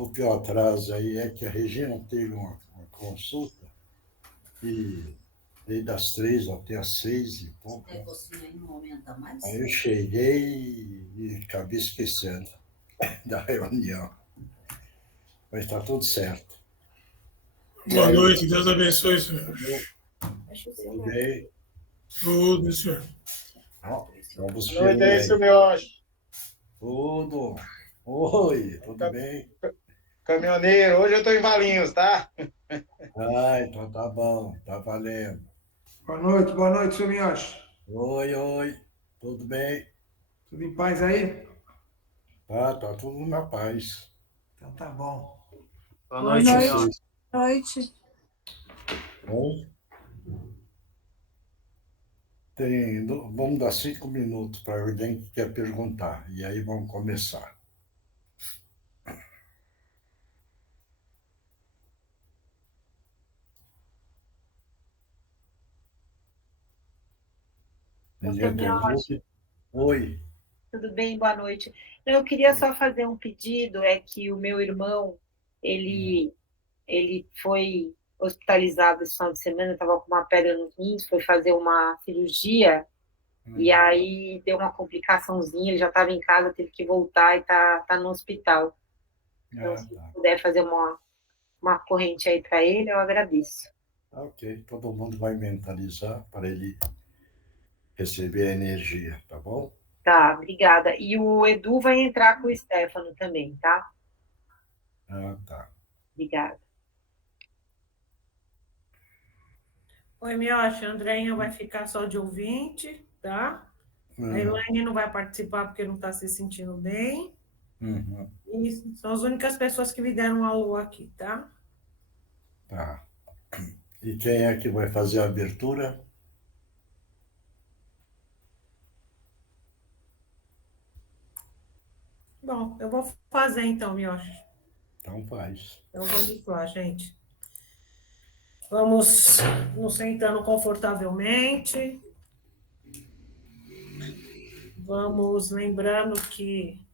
o pior atraso aí é que a Regina teve uma consulta e veio das 3 até as 6 e pouco. Você aí não aumenta mais? Aí eu cheguei e acabei esquecendo da reunião. Mas está tudo certo. Boa noite, Deus abençoe, senhor. Tudo bem? Tudo, senhor. Vamos Boa noite aí, senhor. Tudo. Oi, tudo bem? Caminhoneiro, hoje eu estou em Valinhos, tá? Ah, então tá bom, tá valendo. Boa noite, senhor Miyoshi. Oi, tudo bem? Tudo em paz aí? Tá tudo na paz. Então tá bom. Boa noite, senhor. Boa noite. Bom? Vamos dar 5 minutos para alguém que quer perguntar, e aí vamos começar. Oi. Tudo bem? Boa noite. Eu queria só fazer um pedido, é que o meu irmão, ele foi hospitalizado esse final de semana, estava com uma pedra nos rins, foi fazer uma cirurgia, e aí deu uma complicaçãozinha, ele já estava em casa, teve que voltar e tá no hospital. Então, se puder fazer uma corrente aí para ele, eu agradeço. Ok, todo mundo vai mentalizar para ele receber a energia, tá bom? Tá, obrigada. E o Edu vai entrar com o Stefano também, tá? Tá. Obrigada. Oi, Miyoshi, a Andréinha vai ficar só de ouvinte, tá? A Elaine não vai participar porque não está se sentindo bem. E são as únicas pessoas que me deram um alô aqui, tá? Tá. E quem é que vai fazer a abertura? Bom, eu vou fazer então, Miyoshi. Então faz. Então vamos lá, gente. Vamos nos sentando confortavelmente. Vamos lembrando que,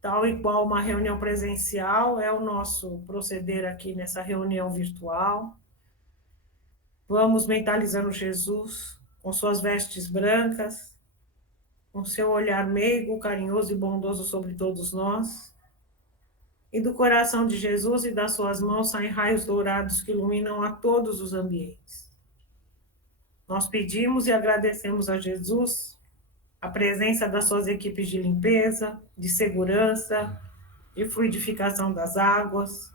tal e qual uma reunião presencial, é o nosso proceder aqui nessa reunião virtual. Vamos mentalizando Jesus com suas vestes brancas, com seu olhar meigo, carinhoso e bondoso sobre todos nós. E do coração de Jesus e das suas mãos saem raios dourados que iluminam a todos os ambientes. Nós pedimos e agradecemos a Jesus a presença das suas equipes de limpeza, de segurança, de fluidificação das águas,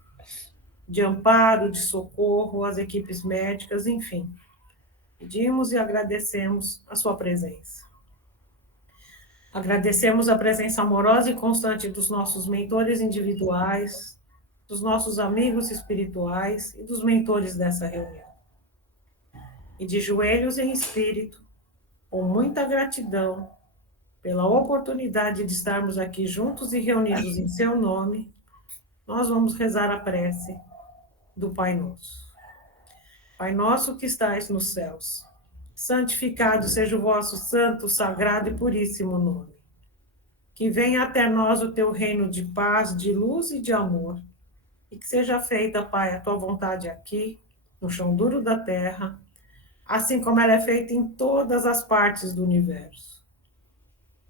de amparo, de socorro, as equipes médicas, enfim. Pedimos e agradecemos a sua presença. Agradecemos a presença amorosa e constante dos nossos mentores individuais, dos nossos amigos espirituais e dos mentores dessa reunião. E de joelhos em espírito, com muita gratidão pela oportunidade de estarmos aqui juntos e reunidos em seu nome, nós vamos rezar a prece do Pai Nosso. Pai nosso que estais nos céus, santificado seja o vosso santo, sagrado e puríssimo nome. Que venha até nós o teu reino de paz, de luz e de amor. E que seja feita, Pai, a tua vontade aqui, no chão duro da terra, assim como ela é feita em todas as partes do universo.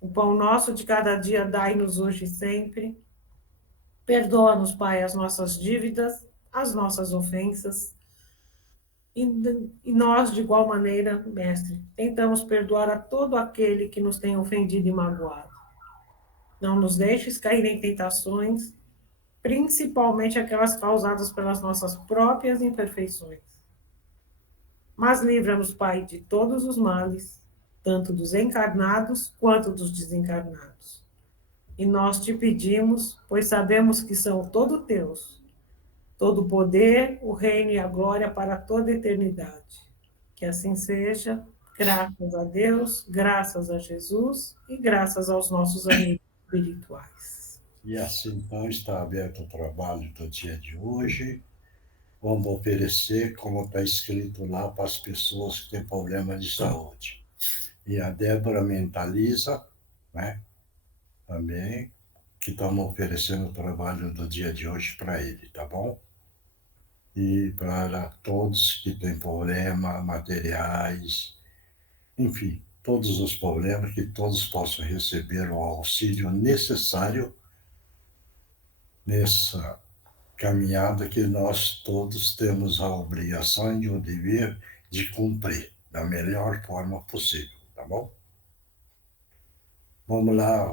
O pão nosso de cada dia dai-nos hoje e sempre. Perdoa-nos, Pai, as nossas dívidas, as nossas ofensas. E nós, de igual maneira, Mestre, tentamos perdoar a todo aquele que nos tem ofendido e magoado. Não nos deixes cair em tentações, principalmente aquelas causadas pelas nossas próprias imperfeições. Mas livra-nos, Pai, de todos os males, tanto dos encarnados quanto dos desencarnados. E nós te pedimos, pois sabemos que são todo teus, todo o poder, o reino e a glória para toda a eternidade. Que assim seja, graças a Deus, graças a Jesus e graças aos nossos amigos espirituais. E assim, então, está aberto o trabalho do dia de hoje. Vamos oferecer, como está escrito lá, para as pessoas que têm problema de saúde. E a Débora mentaliza, né? Também, que estamos oferecendo o trabalho do dia de hoje para ele, tá bom? E para todos que têm problema, materiais, enfim, todos os problemas, que todos possam receber o auxílio necessário nessa caminhada que nós todos temos a obrigação e o dever de cumprir da melhor forma possível, tá bom? Vamos lá,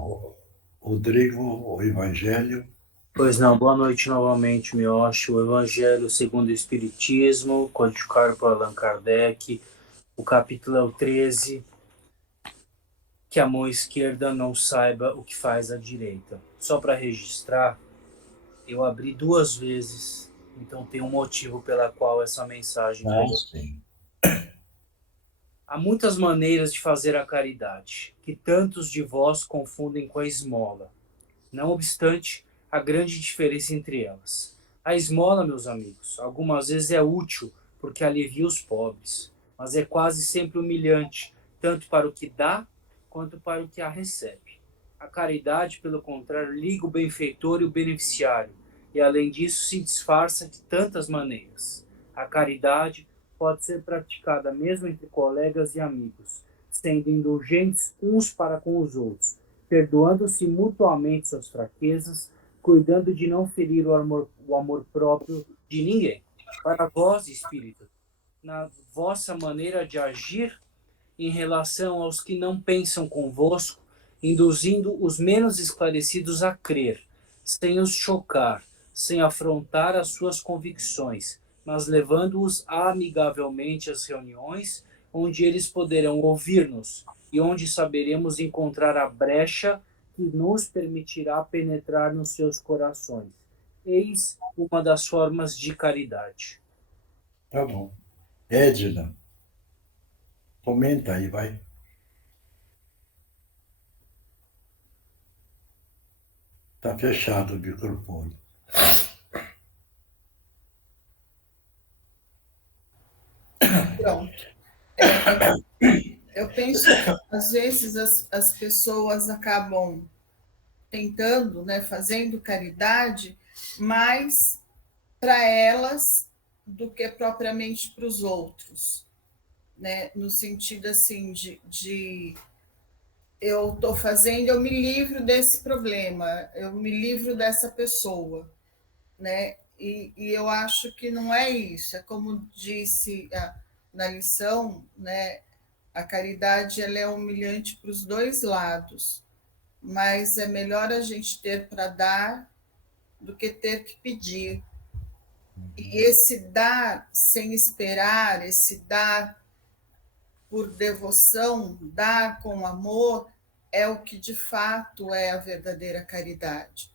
Rodrigo, o Evangelho. Pois não, boa noite novamente, Miyoshi. O Evangelho segundo o Espiritismo, codificado por Allan Kardec, o capítulo é o 13, que a mão esquerda não saiba o que faz a direita. Só para registrar, eu abri 2 vezes, então tem um motivo pela qual essa mensagem... Sim. Há muitas maneiras de fazer a caridade, que tantos de vós confundem com a esmola. Não obstante, há grande diferença entre elas. A esmola, meus amigos, algumas vezes é útil porque alivia os pobres, mas é quase sempre humilhante, tanto para o que dá quanto para o que a recebe. A caridade, pelo contrário, liga o benfeitor e o beneficiário, e além disso se disfarça de tantas maneiras. A caridade pode ser praticada mesmo entre colegas e amigos, sendo indulgentes uns para com os outros, perdoando-se mutuamente suas fraquezas, cuidando de não ferir o amor próprio de ninguém. Para vós, espíritas, na vossa maneira de agir em relação aos que não pensam convosco, induzindo os menos esclarecidos a crer, sem os chocar, sem afrontar as suas convicções, mas levando-os amigavelmente às reuniões, onde eles poderão ouvir-nos e onde saberemos encontrar a brecha que nos permitirá penetrar nos seus corações. Eis uma das formas de caridade. Tá bom. Edna, comenta aí, vai. Tá fechado o microfone. Pronto. Eu penso que, às vezes, as pessoas acabam tentando, né, fazendo caridade mais para elas do que propriamente para os outros, né? No sentido assim de eu estou fazendo, eu me livro desse problema, eu me livro dessa pessoa, né? E eu acho que não é isso. É como disse na lição, né? A caridade ela é humilhante para os 2 lados, mas é melhor a gente ter para dar do que ter que pedir. E esse dar sem esperar, esse dar por devoção, dar com amor, é o que de fato é a verdadeira caridade,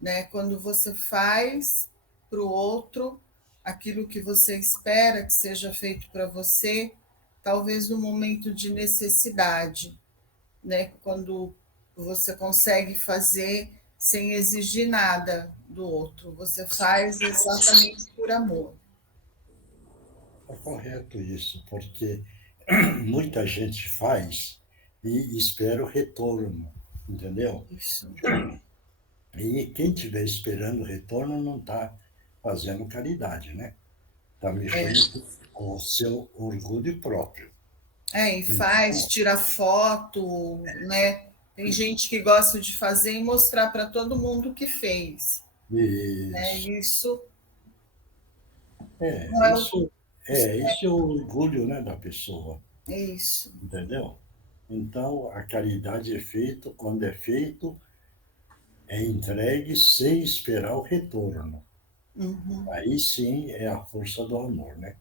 né? Quando você faz para o outro aquilo que você espera que seja feito para você, talvez no momento de necessidade, né? Quando você consegue fazer sem exigir nada do outro, você faz exatamente por amor. É correto isso, porque muita gente faz e espera o retorno, entendeu? Isso. E quem estiver esperando o retorno não está fazendo caridade, né? Está mexendo com o seu orgulho próprio. E faz, tira foto, né? Tem gente que gosta de fazer e mostrar para todo mundo o que fez. Isso. Isso. Esse é o orgulho, né, da pessoa. Isso. Entendeu? Então, a caridade é feita, quando é feito, é entregue sem esperar o retorno. Uhum. Aí sim é a força do amor, né?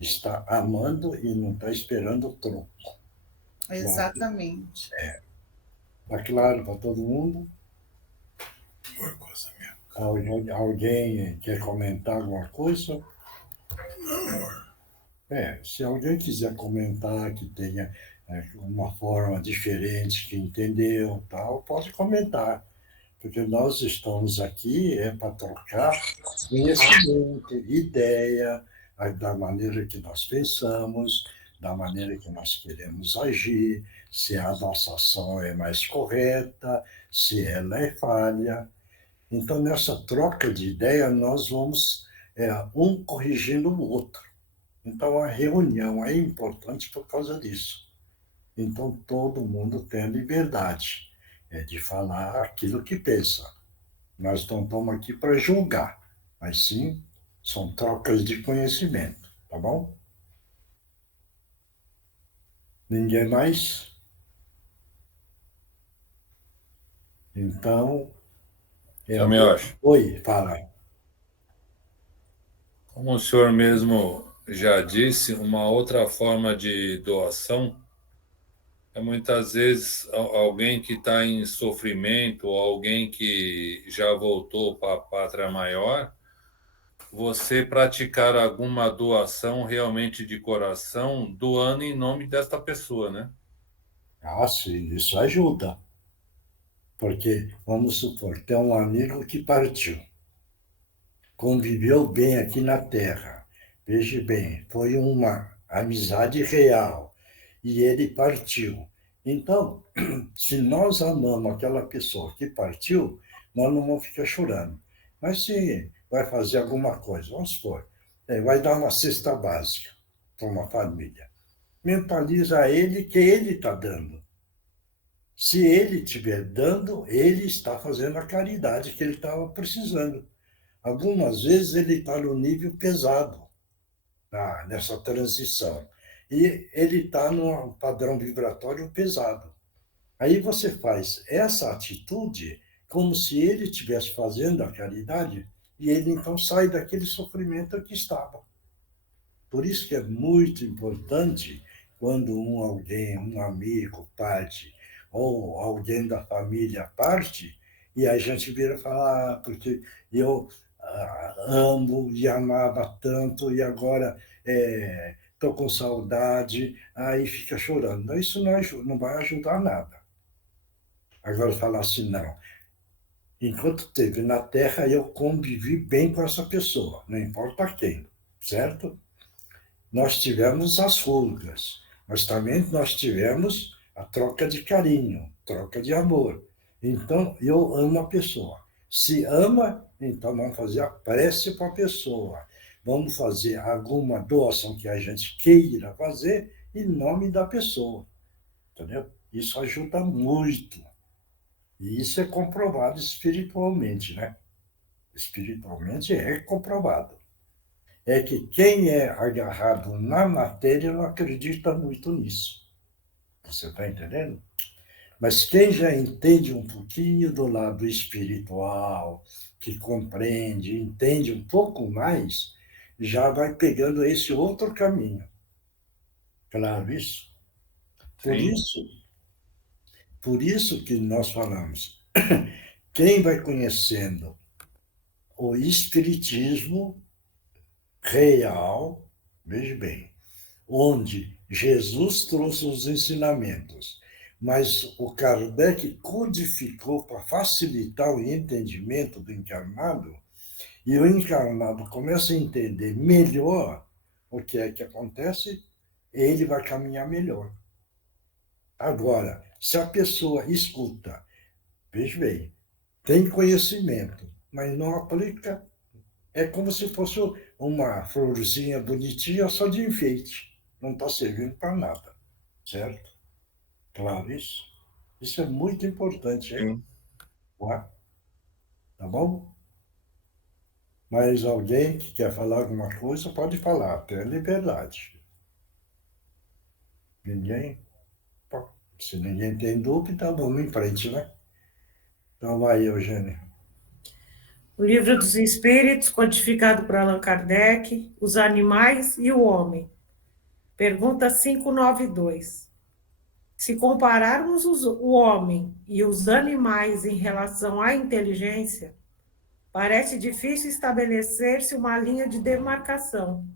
Está amando e não está esperando o troco. Exatamente. Está claro para todo mundo? Alguém quer comentar alguma coisa? Se alguém quiser comentar que tenha uma forma diferente, que entendeu, tal, pode comentar. Porque nós estamos aqui para trocar conhecimento, ideia, da maneira que nós pensamos, da maneira que nós queremos agir, se a nossa ação é mais correta, se ela é falha. Então, nessa troca de ideia, nós vamos um corrigindo o outro. Então, a reunião é importante por causa disso. Então, todo mundo tem a liberdade de falar aquilo que pensa. Nós não estamos aqui para julgar, mas sim são trocas de conhecimento, tá bom? Ninguém mais? Então... Miyoshi, Oi, fala. como o senhor mesmo já disse, uma outra forma de doação é muitas vezes alguém que está em sofrimento, ou alguém que já voltou para a pátria maior, você praticar alguma doação realmente de coração, doando em nome desta pessoa, né? Ah, sim, isso ajuda. Porque, vamos supor, tem um amigo que partiu, conviveu bem aqui na Terra. Veja bem, foi uma amizade real. E ele partiu. Então, se nós amamos aquela pessoa que partiu, nós não vamos ficar chorando. Mas se vai fazer alguma coisa, vamos supor, vai dar uma cesta básica para uma família. Mentaliza ele que ele está dando. Se ele estiver dando, ele está fazendo a caridade que ele estava precisando. Algumas vezes ele está no nível pesado, nessa transição. E ele está num padrão vibratório pesado. Aí você faz essa atitude como se ele estivesse fazendo a caridade e ele então sai daquele sofrimento que estava. Por isso que é muito importante quando alguém, um amigo parte, ou alguém da família parte, e a gente vira e fala, porque eu amo e amava tanto, e agora estou com saudade, aí fica chorando. Isso não vai ajudar nada. Agora falar assim, não. Enquanto esteve na Terra, eu convivi bem com essa pessoa, não importa quem, certo? Nós tivemos as rugas, mas também nós tivemos a troca de carinho, troca de amor. Então, eu amo a pessoa. Se ama, então vamos fazer a prece para a pessoa. Vamos fazer alguma doação que a gente queira fazer em nome da pessoa. Entendeu? Isso ajuda muito. E isso é comprovado espiritualmente, né? Espiritualmente é comprovado. É que quem é agarrado na matéria não acredita muito nisso. Você está entendendo? Mas quem já entende um pouquinho do lado espiritual, que compreende, entende um pouco mais, já vai pegando esse outro caminho. Claro isso? Por isso que nós falamos, quem vai conhecendo o espiritismo real, veja bem, onde Jesus trouxe os ensinamentos, mas o Kardec codificou para facilitar o entendimento do encarnado, e o encarnado começa a entender melhor o que é que acontece, ele vai caminhar melhor. Agora, se a pessoa escuta, veja bem, tem conhecimento, mas não aplica, é como se fosse uma florzinha bonitinha só de enfeite. Não está servindo para nada, certo? Claro isso? Isso é muito importante, hein? Tá bom? Mas alguém que quer falar alguma coisa pode falar, tem liberdade. Ninguém? Se ninguém tem dúvida, vamos em frente, né? Então vai, Eugênia. O Livro dos Espíritos, codificado por Allan Kardec, Os Animais e o Homem. Pergunta 592. Se compararmos o homem e os animais em relação à inteligência, parece difícil estabelecer-se uma linha de demarcação,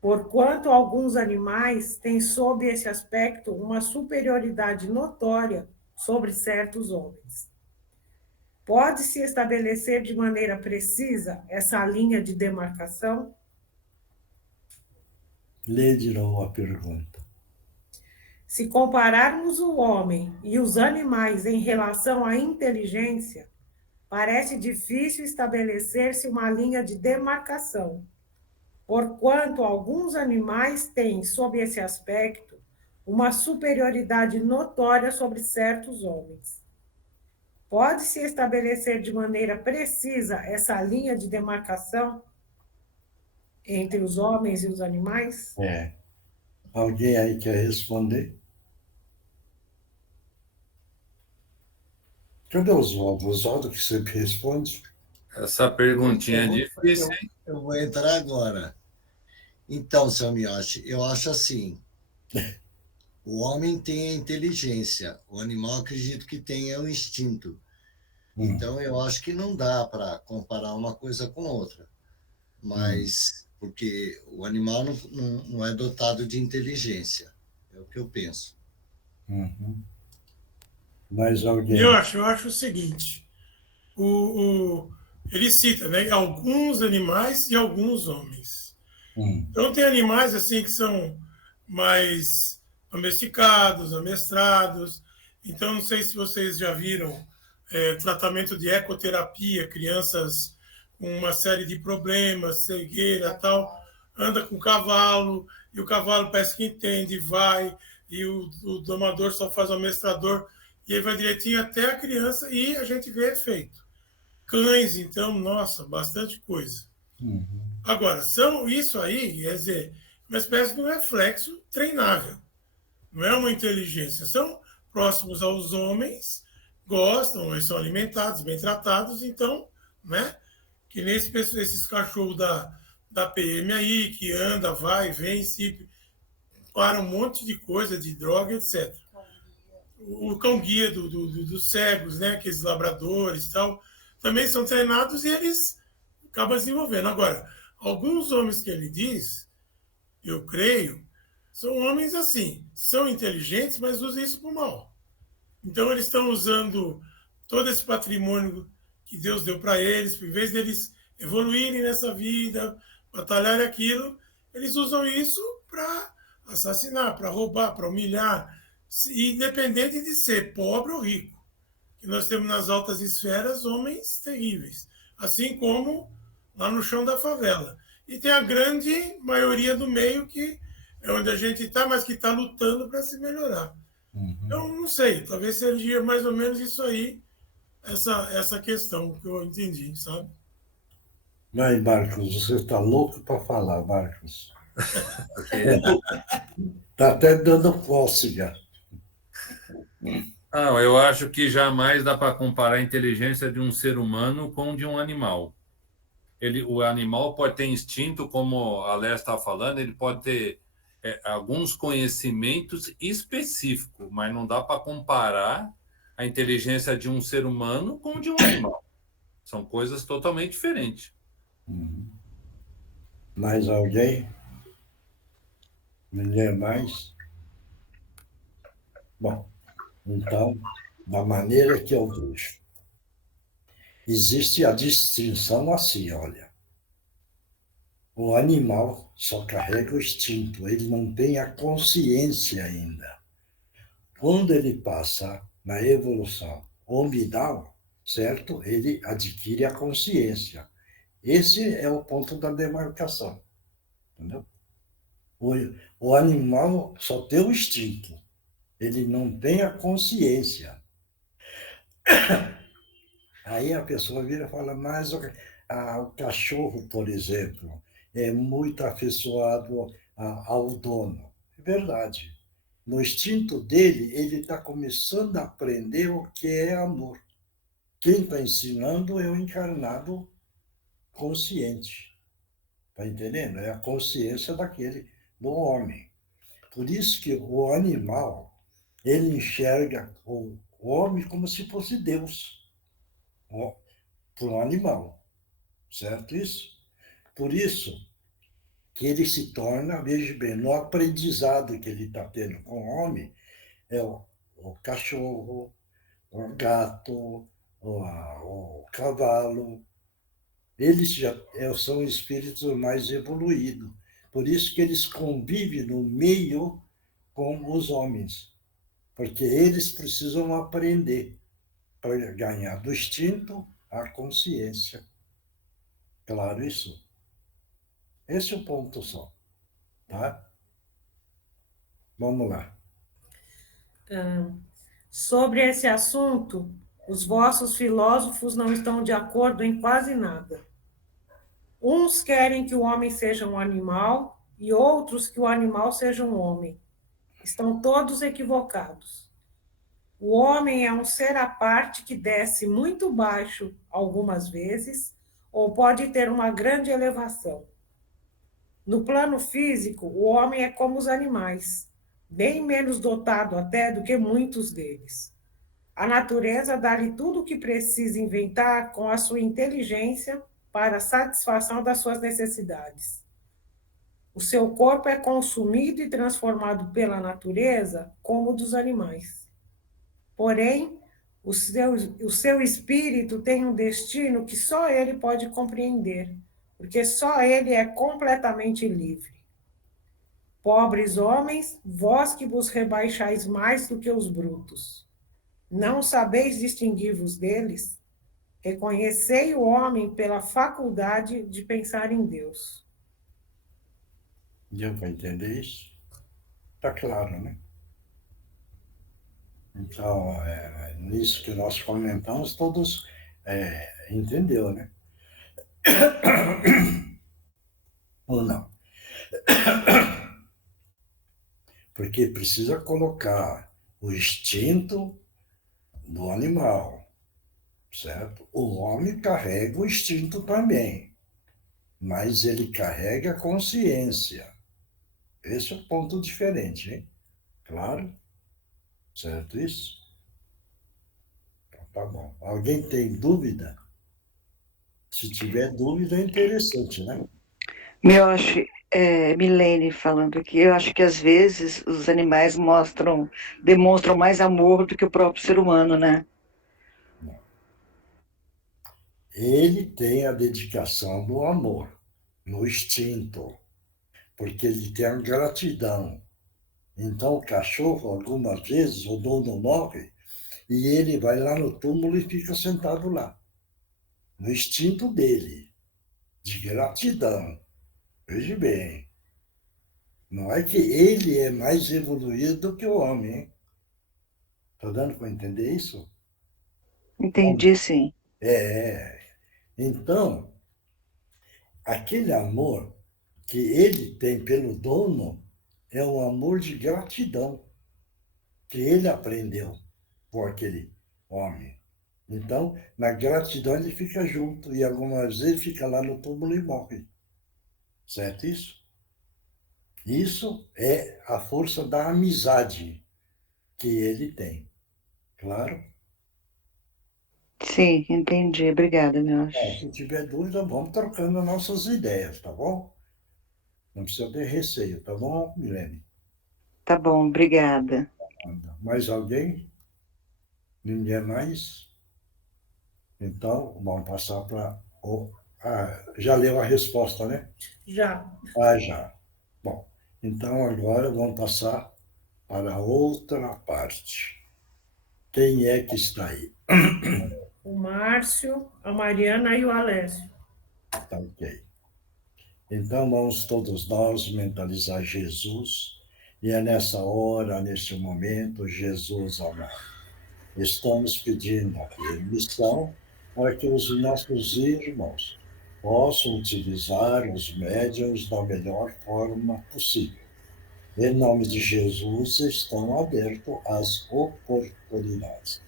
porquanto alguns animais têm, sob esse aspecto, uma superioridade notória sobre certos homens. Pode-se estabelecer de maneira precisa essa linha de demarcação? Lê de novo a pergunta. Se compararmos o homem e os animais em relação à inteligência, parece difícil estabelecer-se uma linha de demarcação, porquanto alguns animais têm, sob esse aspecto, uma superioridade notória sobre certos homens. Pode-se estabelecer de maneira precisa essa linha de demarcação entre os homens e os animais? Alguém aí quer responder? Cadê o Oswaldo? O Oswaldo que sempre responde? Essa perguntinha é difícil, hein? Eu vou entrar agora. Então, seu Miyoshi, eu acho assim, o homem tem a inteligência, o animal acredito que tenha o instinto. Então, eu acho que não dá para comparar uma coisa com outra. Mas, porque o animal não é dotado de inteligência. É o que eu penso. Mais alguém? Eu acho o seguinte, ele cita, né, alguns animais e alguns homens. Então, tem animais assim que são mais domesticados, amestrados. Então, não sei se vocês já viram tratamento de ecoterapia, crianças com uma série de problemas, cegueira tal, anda com o cavalo, e o cavalo parece que entende, vai, e o domador só faz o amestrador, e aí vai direitinho até a criança, e a gente vê efeito. Cães, então, nossa, bastante coisa. Agora, isso aí, quer dizer, uma espécie de um reflexo treinável. Não é uma inteligência. São próximos aos homens, gostam, eles são alimentados, bem tratados, então, né? Que nem esses cachorros da PM aí, que anda, vai, vem, se para um monte de coisa, de droga, etc. O cão-guia dos cegos, né? Aqueles labradores e tal, também são treinados e eles acabam desenvolvendo. Agora, alguns homens que ele diz, eu creio, são homens assim, são inteligentes, mas usam isso para o mal. Então, eles estão usando todo esse patrimônio que Deus deu para eles, em vez deles evoluírem nessa vida, batalharem aquilo, eles usam isso para assassinar, para roubar, para humilhar, independente de ser pobre ou rico. E nós temos nas altas esferas homens terríveis, assim como lá no chão da favela. E tem a grande maioria do meio que é onde a gente está, mas que está lutando para se melhorar. Então, não sei, talvez seja mais ou menos isso aí, essa questão que eu entendi, sabe? Vai, Marcos, você está louco para falar, Marcos. Está até dando cócega. Não, eu acho que jamais dá para comparar a inteligência de um ser humano com de um animal. O animal pode ter instinto, como a Léa está falando, ele pode ter alguns conhecimentos específicos, mas não dá para comparar a inteligência de um ser humano com de um animal. São coisas totalmente diferentes. Mais alguém? Ninguém mais? Bom, então, da maneira que eu vejo, existe a distinção assim, olha. O animal só carrega o instinto, ele não tem a consciência ainda. Quando ele passa na evolução hominal, certo? Ele adquire a consciência. Esse é o ponto da demarcação, entendeu? O animal só tem o instinto, ele não tem a consciência. Aí a pessoa vira e fala, mas o cachorro, por exemplo, é muito afeiçoado ao dono. É verdade. No instinto dele, ele está começando a aprender o que é amor. Quem está ensinando é o encarnado consciente. Está entendendo? É a consciência do homem. Por isso que o animal, ele enxerga o homem como se fosse Deus. Por um animal. Certo isso? Por isso que ele se torna, veja bem, no aprendizado que ele está tendo com o homem, é o cachorro, o gato, o cavalo. Eles já são espíritos mais evoluídos. Por isso que eles convivem no meio com os homens, porque eles precisam aprender para ganhar do instinto a consciência. Claro isso? Esse é o ponto só, tá? Vamos lá. Sobre esse assunto, os vossos filósofos não estão de acordo em quase nada. Uns querem que o homem seja um animal e outros que o animal seja um homem. Estão todos equivocados. O homem é um ser à parte que desce muito baixo algumas vezes, ou pode ter uma grande elevação. No plano físico, o homem é como os animais, bem menos dotado até do que muitos deles. A natureza dá-lhe tudo o que precisa inventar com a sua inteligência para a satisfação das suas necessidades. O seu corpo é consumido e transformado pela natureza como o dos animais. Porém, o seu espírito tem um destino que só ele pode compreender, porque só ele é completamente livre. Pobres homens, vós que vos rebaixais mais do que os brutos, não sabeis distinguir-vos deles? Reconhecei o homem pela faculdade de pensar em Deus. Deu para entender isso? Está claro, né? Então, nisso que nós comentamos, todos entendeu, né? Ou não? Porque precisa colocar o instinto do animal, certo? O homem carrega o instinto também, mas ele carrega a consciência. Esse é o ponto diferente, hein? Claro? Certo isso? Então, tá bom. Alguém tem dúvida? Se tiver dúvida, é interessante, né? Miyoshi, Milene falando aqui, eu acho que às vezes os animais demonstram mais amor do que o próprio ser humano, né? Ele tem a dedicação do amor, no instinto, porque ele tem a gratidão. Então, o cachorro, algumas vezes, o dono morre e ele vai lá no túmulo e fica sentado lá, no instinto dele, de gratidão. Veja bem, não é que ele é mais evoluído do que o homem, hein? Está dando para entender isso? Entendi, sim. Então, aquele amor que ele tem pelo dono é um amor de gratidão que ele aprendeu com aquele homem. Então, na gratidão ele fica junto e algumas vezes fica lá no túmulo e morre. Certo isso? Isso é a força da amizade que ele tem. Claro? Sim, entendi. Obrigada, Miyoshi. Se tiver dúvida, vamos trocando nossas ideias, tá bom? Não precisa ter receio, tá bom, Milene? Tá bom, obrigada. Mais alguém? Ninguém mais? Então, vamos passar para o... já leu a resposta, né? Já. Já. Bom, então agora vamos passar para outra parte. Quem é que está aí? O Márcio, a Mariana e o Alessio. Tá ok. Então vamos todos nós mentalizar Jesus, e é nessa hora, nesse momento, Jesus amado. Estamos pedindo a permissão para que os nossos irmãos possam utilizar os médiuns da melhor forma possível. Em nome de Jesus, estão abertas as oportunidades.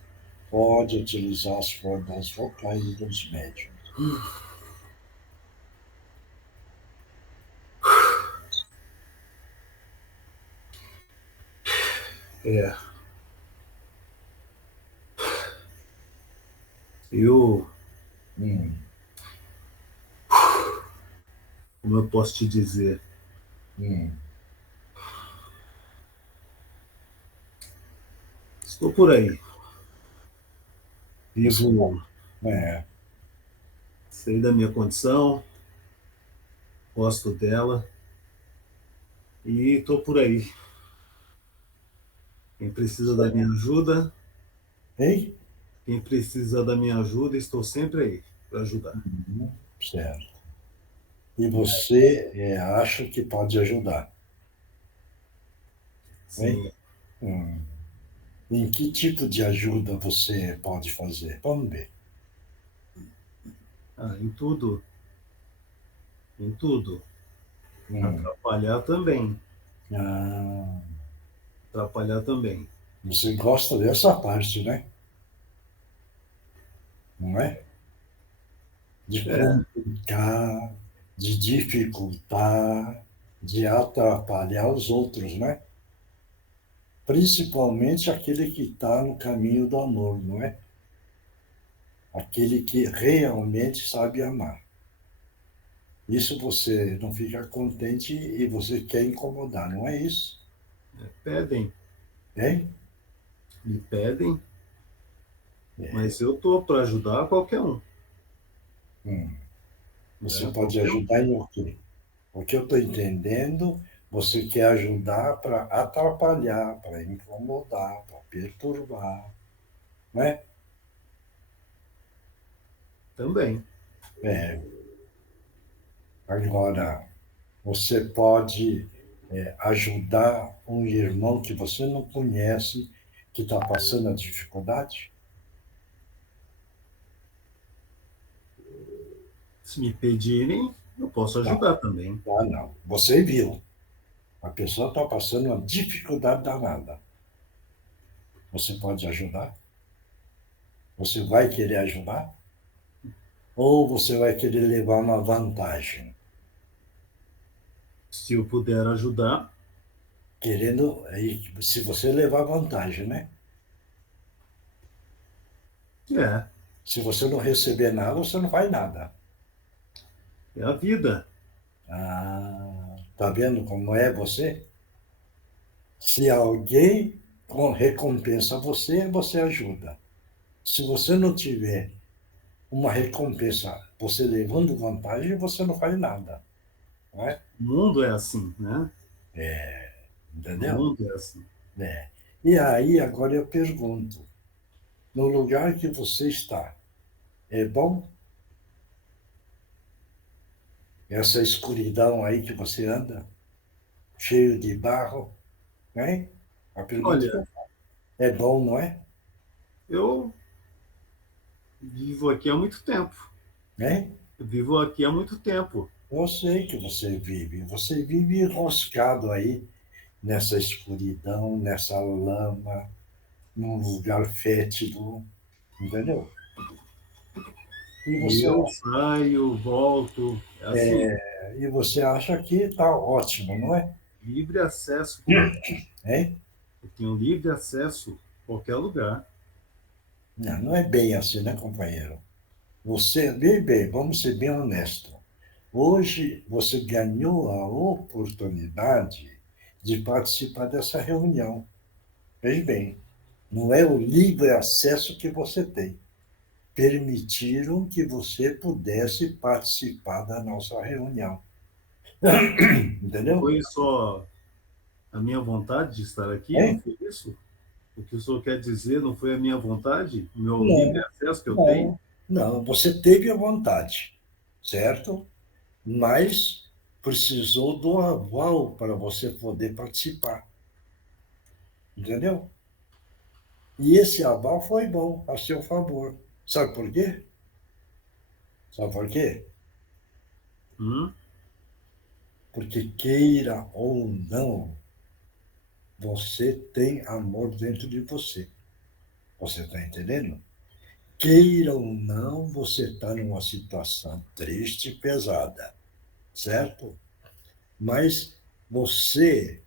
Pode utilizar as cordas vocais dos médiuns. Eu, como eu posso te dizer, estou por aí, vivo, sei da minha condição, gosto dela e estou por aí. Quem precisa da minha ajuda, Hein? quem precisa da minha ajuda, estou sempre aí para ajudar. Certo. E você acha que pode ajudar? Sim. Em que tipo de ajuda você pode fazer? Vamos ver. Em tudo. Em tudo. Atrapalhar também. Atrapalhar também. Você gosta dessa parte, né? Não é? De complicar, de dificultar, de atrapalhar os outros, né? Principalmente aquele que está no caminho do amor, não é? Aquele que realmente sabe amar. Isso você não fica contente e você quer incomodar, não é isso? Pedem. Hein? Me pedem. Mas eu estou para ajudar qualquer um. Você pode ajudar em o quê? O que eu estou entendendo, você quer ajudar para atrapalhar, para incomodar, para perturbar, né? Também. Agora, você pode ajudar um irmão que você não conhece, que está passando a dificuldade? Se me pedirem, eu posso ajudar também. Não. Você viu. A pessoa está passando uma dificuldade danada. Você pode ajudar? Você vai querer ajudar? Ou você vai querer levar uma vantagem? Se eu puder ajudar. Querendo, se você levar vantagem, né? Se você não receber nada, você não faz nada. É a vida. Tá vendo como é você? Se alguém recompensa você, você ajuda. Se você não tiver uma recompensa, você levando vantagem, você não faz nada. Não é? O mundo é assim, né? Entendeu? O mundo é assim. E aí, agora eu pergunto, no lugar que você está, é bom? Essa escuridão aí que você anda, cheio de barro, né? A pergunta é bom, não é? Eu vivo aqui há muito tempo. Eu vivo aqui há muito tempo. Eu sei que você vive. Você vive enroscado aí, nessa escuridão, nessa lama, num lugar fétido, entendeu? E você, eu saio, volto, é assim. E você acha que está ótimo, não é? Livre acesso. Hein? Eu tenho livre acesso a qualquer lugar. Não é bem assim, né, companheiro? Você, bem, vamos ser bem honestos. Hoje você ganhou a oportunidade de participar dessa reunião. Veja bem, não é o livre acesso que você tem. Permitiram que você pudesse participar da nossa reunião. Entendeu? Foi só a minha vontade de estar aqui? Não foi isso? O que o senhor quer dizer não foi a minha vontade? O meu livre acesso que eu tenho? Não, você teve a vontade, certo? Mas precisou do aval para você poder participar. Entendeu? E esse aval foi bom, a seu favor. Sabe por quê? Sabe por quê? Porque queira ou não, você tem amor dentro de você. Você está entendendo? Queira ou não, você está numa situação triste e pesada, certo? Mas você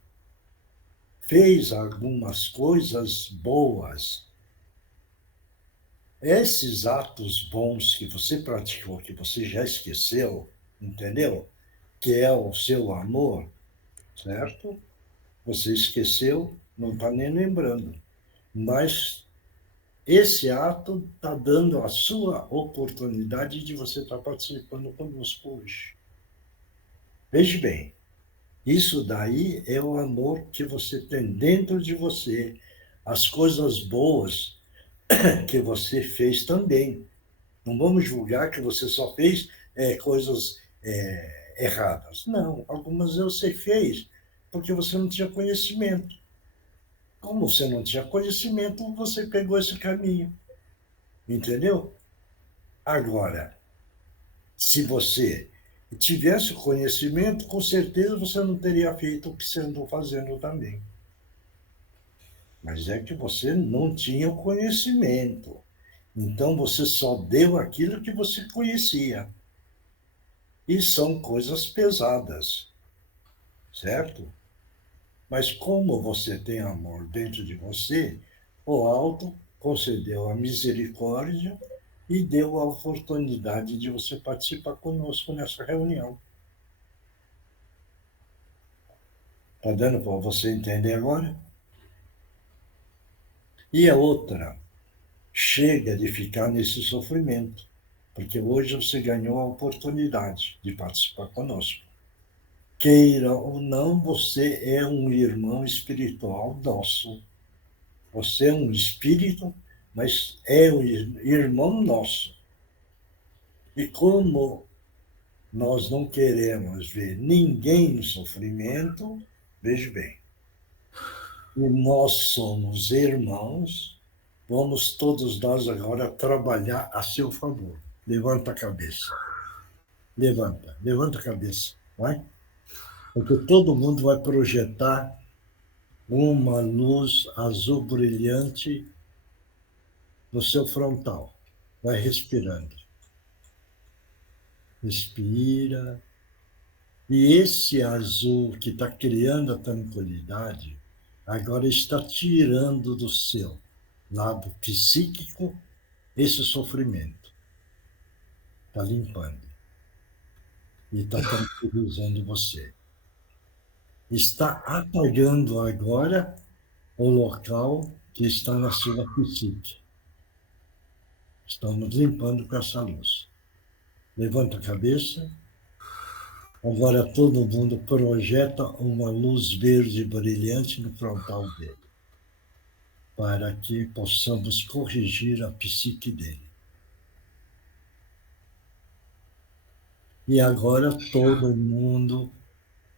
fez algumas coisas boas. Esses atos bons que você praticou, que você já esqueceu, entendeu? Que é o seu amor, certo? Você esqueceu, não está nem lembrando. Mas esse ato está dando a sua oportunidade de você estar participando conosco hoje. Veja bem, isso daí é o amor que você tem dentro de você, as coisas boas que você fez também. Não vamos julgar que você só fez coisas erradas. Não, algumas você fez porque você não tinha conhecimento. Como você não tinha conhecimento, você pegou esse caminho. Entendeu? Agora, se você tivesse conhecimento, com certeza você não teria feito o que você andou fazendo também. Mas é que você não tinha o conhecimento. Então você só deu aquilo que você conhecia. E são coisas pesadas, certo? Mas como você tem amor dentro de você, o alto concedeu a misericórdia e deu a oportunidade de você participar conosco nessa reunião. Está dando para você entender agora? E a outra, chega de ficar nesse sofrimento, porque hoje você ganhou a oportunidade de participar conosco. Queira ou não, você é um irmão espiritual nosso. Você é um espírito, mas é um irmão nosso. E como nós não queremos ver ninguém no sofrimento, veja bem, e nós somos irmãos, vamos todos nós agora trabalhar a seu favor. Levanta a cabeça. Levanta a cabeça, vai? Porque todo mundo vai projetar uma luz azul brilhante no seu frontal. Vai respirando. Respira. E esse azul que está criando a tranquilidade, agora está tirando do seu lado psíquico esse sofrimento. Está limpando. E está tranquilizando você. Está apagando agora o local que está na sua psique. Estamos limpando com essa luz. Levanta a cabeça. Agora todo mundo projeta uma luz verde brilhante no frontal dele, para que possamos corrigir a psique dele. E agora todo mundo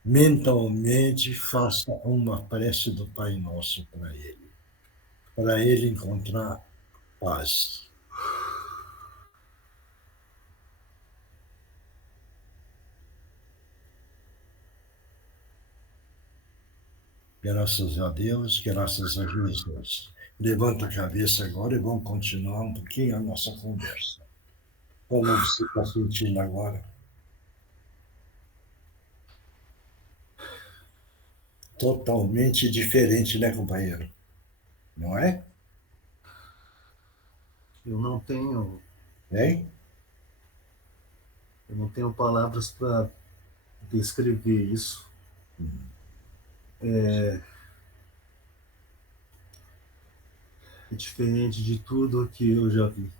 mentalmente faça uma prece do Pai Nosso para ele encontrar paz. Graças a Deus, graças a Jesus. Levanta a cabeça agora e vamos continuar um pouquinho a nossa conversa. Como você está sentindo agora? Totalmente diferente, né, companheiro? Não é? Eu não tenho. Hein? Eu não tenho palavras para descrever isso. É diferente de tudo que eu já vi.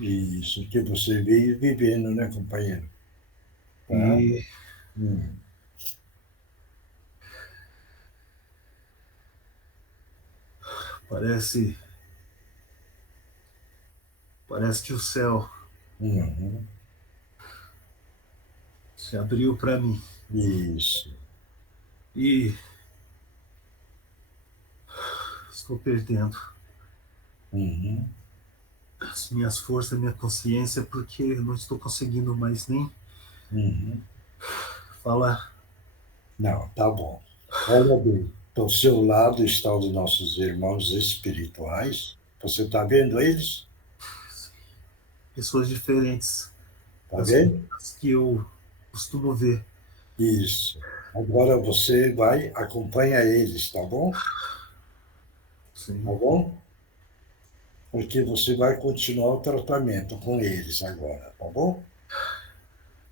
Isso, que você veio vivendo, né, companheiro? Tá? E parece que o céu se abriu para mim. Isso. E estou perdendo as minhas forças, minha consciência, porque eu não estou conseguindo mais nem falar. Não, tá bom. Olha bem, ao seu lado estão os nossos irmãos espirituais. Você está vendo eles? Pessoas diferentes. Tá vendo? As que eu costumo ver. Isso. Agora você vai, acompanha eles, tá bom? Sim. Tá bom? Porque você vai continuar o tratamento com eles agora, tá bom?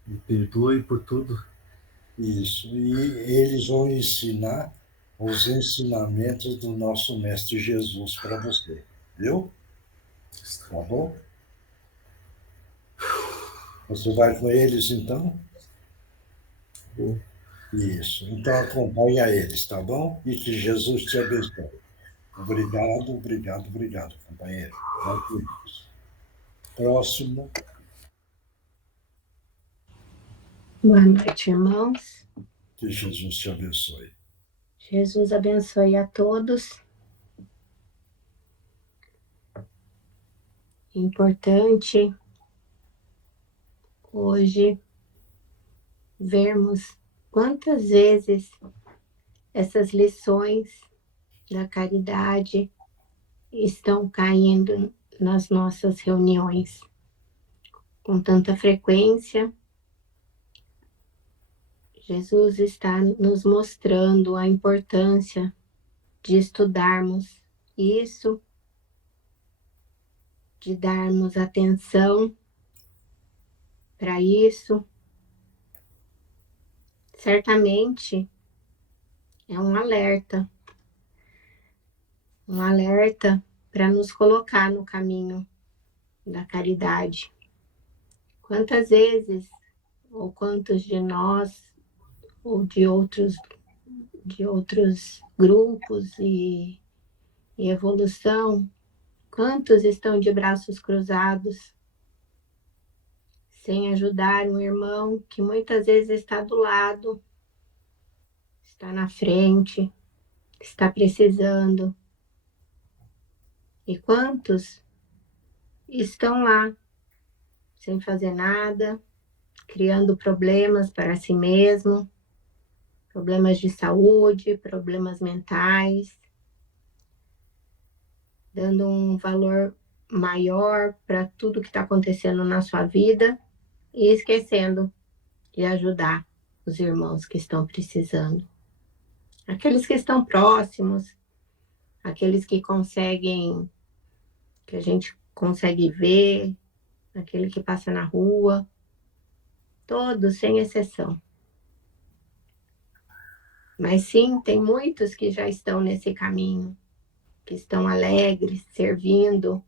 Me perdoe por tudo. Isso. E eles vão ensinar os ensinamentos do nosso Mestre Jesus para você, viu? Tá bom? Você vai com eles, então? Isso. Então acompanha eles, tá bom? E que Jesus te abençoe. Obrigado, obrigado, obrigado, companheiro. Próximo. Boa noite, irmãos. Que Jesus te abençoe. Jesus abençoe a todos. Importante hoje vermos quantas vezes essas lições da caridade estão caindo nas nossas reuniões com tanta frequência. Jesus está nos mostrando a importância de estudarmos isso, de darmos atenção para isso. Certamente é um alerta para nos colocar no caminho da caridade. Quantas vezes, ou quantos de nós, ou de outros grupos e evolução, quantos estão de braços cruzados, sem ajudar um irmão que muitas vezes está do lado, está na frente, está precisando. E quantos estão lá, sem fazer nada, criando problemas para si mesmo, problemas de saúde, problemas mentais, dando um valor maior para tudo que está acontecendo na sua vida e esquecendo de ajudar os irmãos que estão precisando. Aqueles que estão próximos, aqueles que conseguem, que a gente consegue ver, aquele que passa na rua, todos, sem exceção. Mas sim, tem muitos que já estão nesse caminho, que estão alegres, servindo,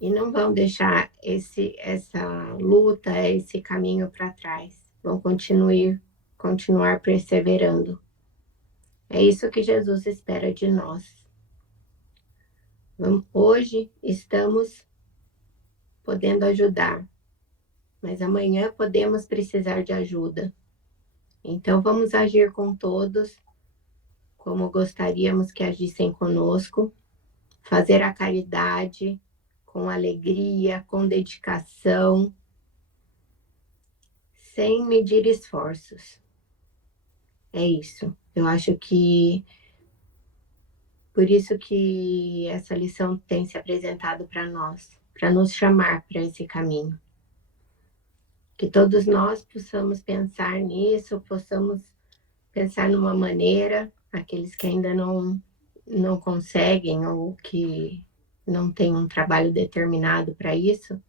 e não vão deixar essa luta, esse caminho para trás. Vão continuar perseverando. É isso que Jesus espera de nós. Hoje estamos podendo ajudar, mas amanhã podemos precisar de ajuda. Então vamos agir com todos como gostaríamos que agissem conosco, fazer a caridade com alegria, com dedicação, sem medir esforços. É isso. Eu acho que por isso que essa lição tem se apresentado para nós, para nos chamar para esse caminho. Que todos nós possamos pensar nisso, possamos pensar numa maneira, aqueles que ainda não conseguem ou que não têm um trabalho determinado para isso,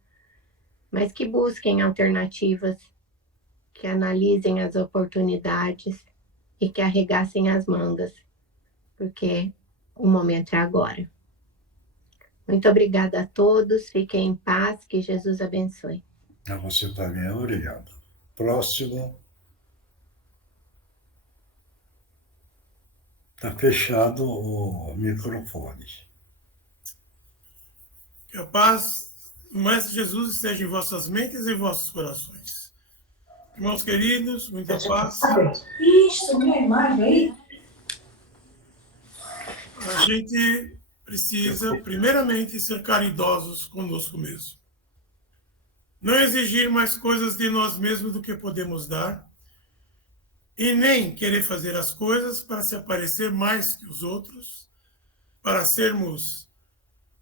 mas que busquem alternativas, que analisem as oportunidades e que arregassem as mangas, porque o momento é agora. Muito obrigada a todos, fiquem em paz, que Jesus abençoe. A você também, obrigado. Próximo. Está fechado o microfone. Que a paz do Mestre Jesus esteja em vossas mentes e em vossos corações. Irmãos queridos, muita paz. Isso, minha imagem aí. A gente precisa, primeiramente, ser caridosos conosco mesmo. Não exigir mais coisas de nós mesmos do que podemos dar, e nem querer fazer as coisas para se aparecer mais que os outros, para sermos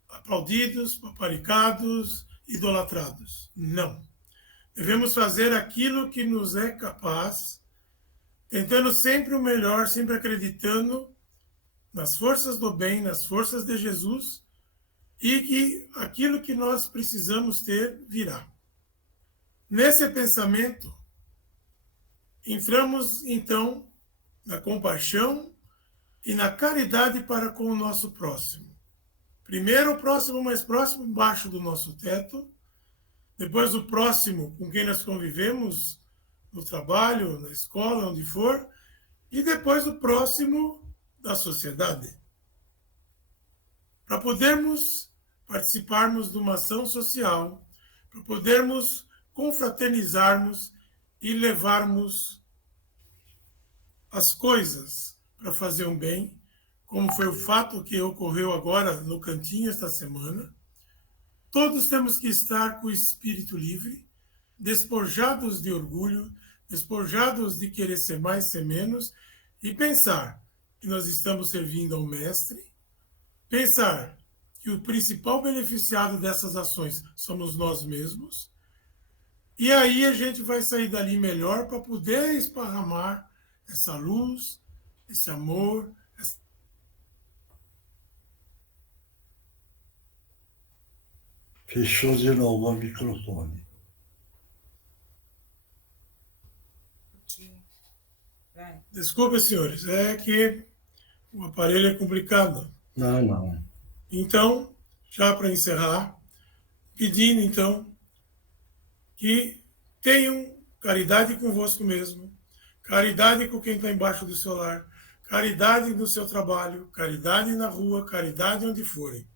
aplaudidos, paparicados, idolatrados. Não. Devemos fazer aquilo que nos é capaz, tentando sempre o melhor, sempre acreditando nas forças do bem, nas forças de Jesus, e que aquilo que nós precisamos ter virá. Nesse pensamento, entramos então na compaixão e na caridade para com o nosso próximo. Primeiro o próximo mais próximo, embaixo do nosso teto, depois o próximo com quem nós convivemos no trabalho, na escola, onde for, e depois o próximo da sociedade. Para podermos participarmos de uma ação social, para podermos confraternizarmos e levarmos as coisas para fazer um bem, como foi o fato que ocorreu agora no Cantinho esta semana. Todos temos que estar com o espírito livre, despojados de orgulho, despojados de querer ser mais, ser menos, e pensar que nós estamos servindo ao Mestre, pensar que o principal beneficiado dessas ações somos nós mesmos, e aí a gente vai sair dali melhor para poder esparramar essa luz, esse amor. Fechou de novo o microfone. Desculpe, senhores, é que o aparelho é complicado. Não. Então, já para encerrar, pedindo então que tenham caridade convosco mesmo, caridade com quem está embaixo do seu lar, caridade no seu trabalho, caridade na rua, caridade onde forem.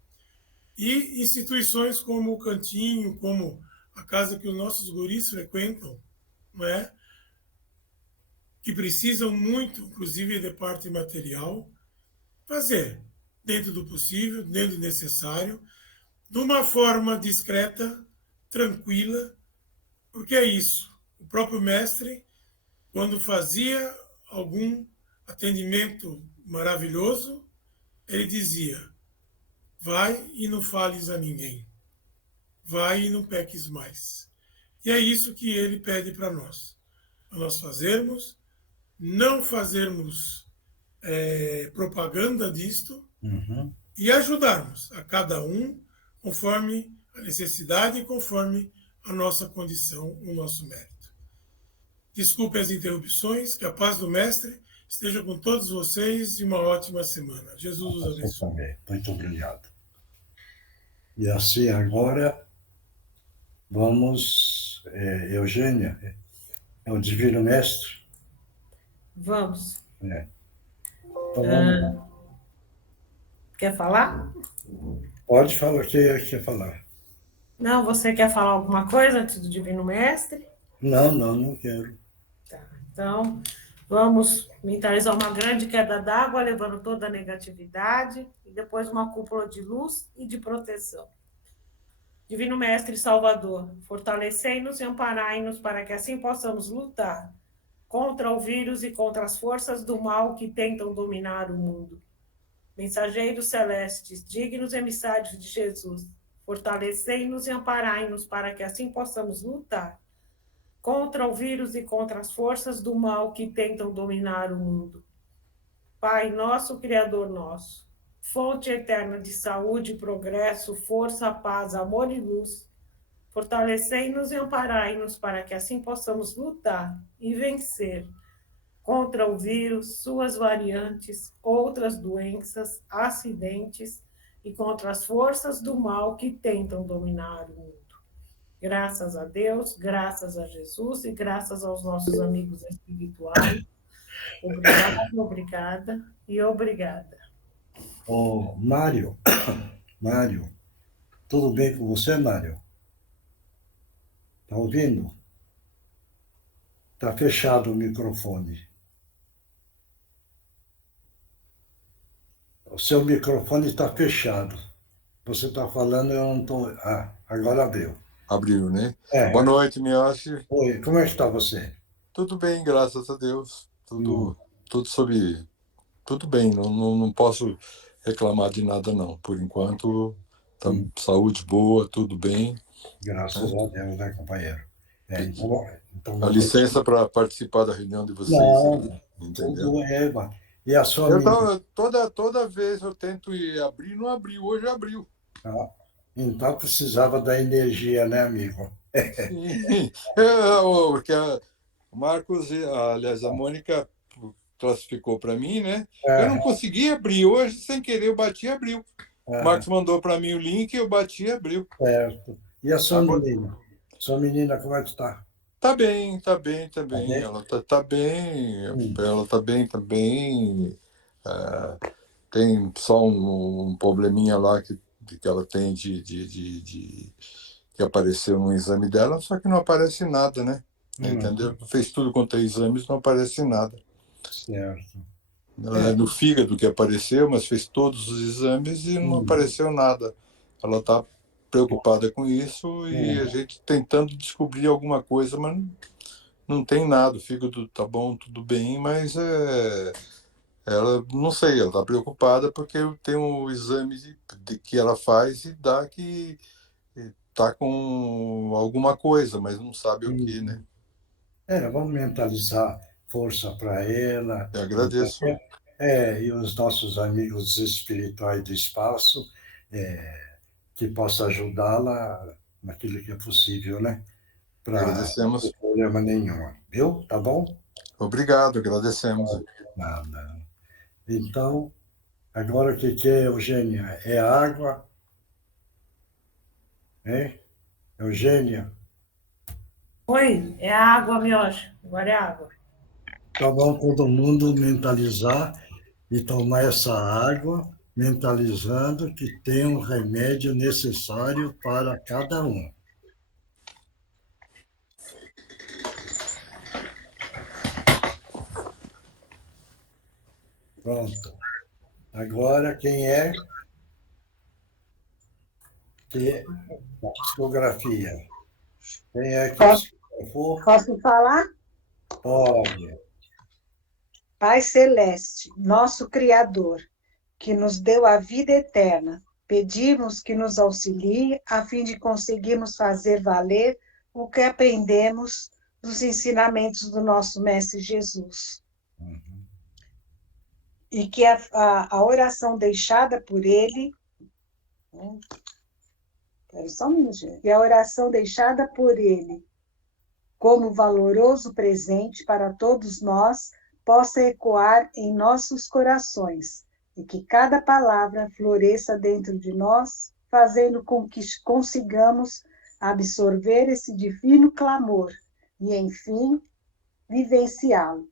E instituições como o Cantinho, como a casa que os nossos guris frequentam, não é? Que precisam muito, inclusive de parte material, fazer, dentro do possível, dentro do necessário, de uma forma discreta, tranquila, porque é isso. O próprio mestre, quando fazia algum atendimento maravilhoso, ele dizia: vai e não fales a ninguém. Vai e não peques mais. E é isso que ele pede para nós fazermos, não fazermos propaganda disto, e ajudarmos a cada um conforme a necessidade e conforme a nossa condição, o nosso mérito. Desculpe as interrupções, que a paz do Mestre esteja com todos vocês e uma ótima semana. Jesus os abençoe. Muito obrigado. E assim agora vamos, Eugênia, é o Divino Mestre? Vamos. Então, vamos. Quer falar? Pode falar o que quer falar. Não, você quer falar alguma coisa antes do Divino Mestre? Não quero. Tá, então, vamos mentalizar uma grande queda d'água, levando toda a negatividade, e depois uma cúpula de luz e de proteção. Divino Mestre Salvador, fortalecei-nos e amparai-nos para que assim possamos lutar contra o vírus e contra as forças do mal que tentam dominar o mundo. Mensageiros celestes, dignos emissários de Jesus, fortalecei-nos e amparai-nos para que assim possamos lutar contra o vírus e contra as forças do mal que tentam dominar o mundo. Pai nosso, Criador nosso, fonte eterna de saúde, progresso, força, paz, amor e luz, fortalecei-nos e amparai-nos para que assim possamos lutar e vencer contra o vírus, suas variantes, outras doenças, acidentes e contra as forças do mal que tentam dominar o mundo. Graças a Deus, graças a Jesus e graças aos nossos amigos espirituais. Obrigada e obrigada. Mário, tudo bem com você, Mário? Está ouvindo? Está fechado o microfone. O seu microfone está fechado. Você está falando, eu não estou... agora abriu. Abriu, né? Boa noite, Miyoshi. Oi, como é que está você? Tudo bem, graças a Deus. Tudo bem, não posso reclamar de nada, não. Por enquanto, saúde boa, tudo bem. Graças a Deus, né, companheiro? Então, a licença para participar da reunião de vocês. Não, entendeu? E a sua toda vez eu tento ir abrir, não abriu. Hoje abriu. Então precisava da energia, né, amigo? Sim, porque o Marcos, aliás, a Mônica classificou para mim, né? Eu não consegui abrir. Hoje, sem querer, eu bati e abriu. O Marcos mandou para mim o link, eu bati e abriu. Certo. E a sua menina? Sua menina, como é que está? Tá bem. Ela tá bem. Ela tá bem também. Tem só um probleminha lá que ela tem que apareceu no exame dela, só que não aparece nada, né? Entendeu? Fez tudo quanto é exames, não aparece nada. Certo. É no fígado que apareceu, mas fez todos os exames e não apareceu nada. Ela está preocupada com isso e a gente tentando descobrir alguma coisa, mas não tem nada. O fígado tá bom, tudo bem, mas ela, não sei, ela está preocupada porque tem um exame que ela faz e dá que está com alguma coisa, mas não sabe o que, né? Vamos mentalizar força para ela. Eu agradeço. E os nossos amigos espirituais do espaço, que possa ajudá-la naquilo que é possível, né? Agradecemos. Não ter problema nenhum, viu? Tá bom? Obrigado, agradecemos. Nada. Então, agora o que é, Eugênia? É água? Eugênia? Oi, é água, Miocha. Agora é água. Então, vamos todo mundo mentalizar e tomar essa água, mentalizando que tem um remédio necessário para cada um. Pronto. Agora, quem é que psicografia? Quem é que psicografou? Posso falar? Pode. Pai Celeste, nosso Criador, que nos deu a vida eterna, pedimos que nos auxilie a fim de conseguirmos fazer valer o que aprendemos dos ensinamentos do nosso Mestre Jesus. E que a oração deixada por ele... Só um minutinho. E a oração deixada por ele, como valoroso presente para todos nós, possa ecoar em nossos corações, e que cada palavra floresça dentro de nós, fazendo com que consigamos absorver esse divino clamor e, enfim, vivenciá-lo.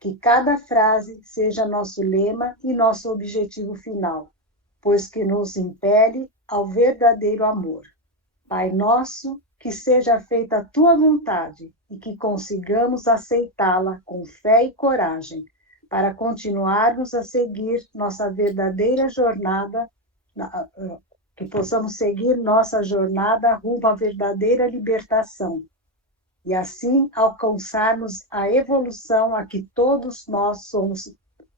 Que cada frase seja nosso lema e nosso objetivo final, pois que nos impele ao verdadeiro amor. Pai nosso, que seja feita a tua vontade e que consigamos aceitá-la com fé e coragem, para continuarmos a seguir nossa verdadeira jornada, que possamos seguir nossa jornada rumo à verdadeira libertação, e assim alcançarmos a evolução a que todos nós somos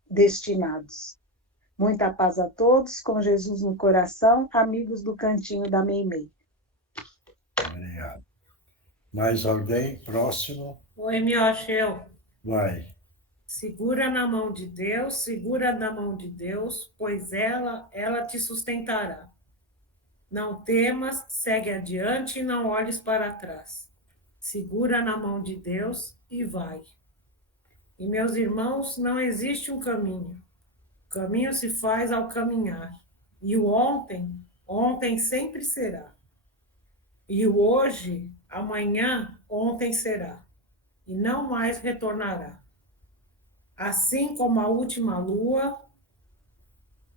destinados. Muita paz a todos, com Jesus no coração, amigos do Cantinho da Meimei. Obrigado. Mais alguém próximo? Oi, Miocha, eu. Vai. Segura na mão de Deus, segura na mão de Deus, pois ela te sustentará. Não temas, segue adiante e não olhes para trás. Segura na mão de Deus e vai. E, meus irmãos, não existe um caminho. O caminho se faz ao caminhar. E o ontem, ontem sempre será. E o hoje, amanhã, ontem será. E não mais retornará. Assim como a última lua,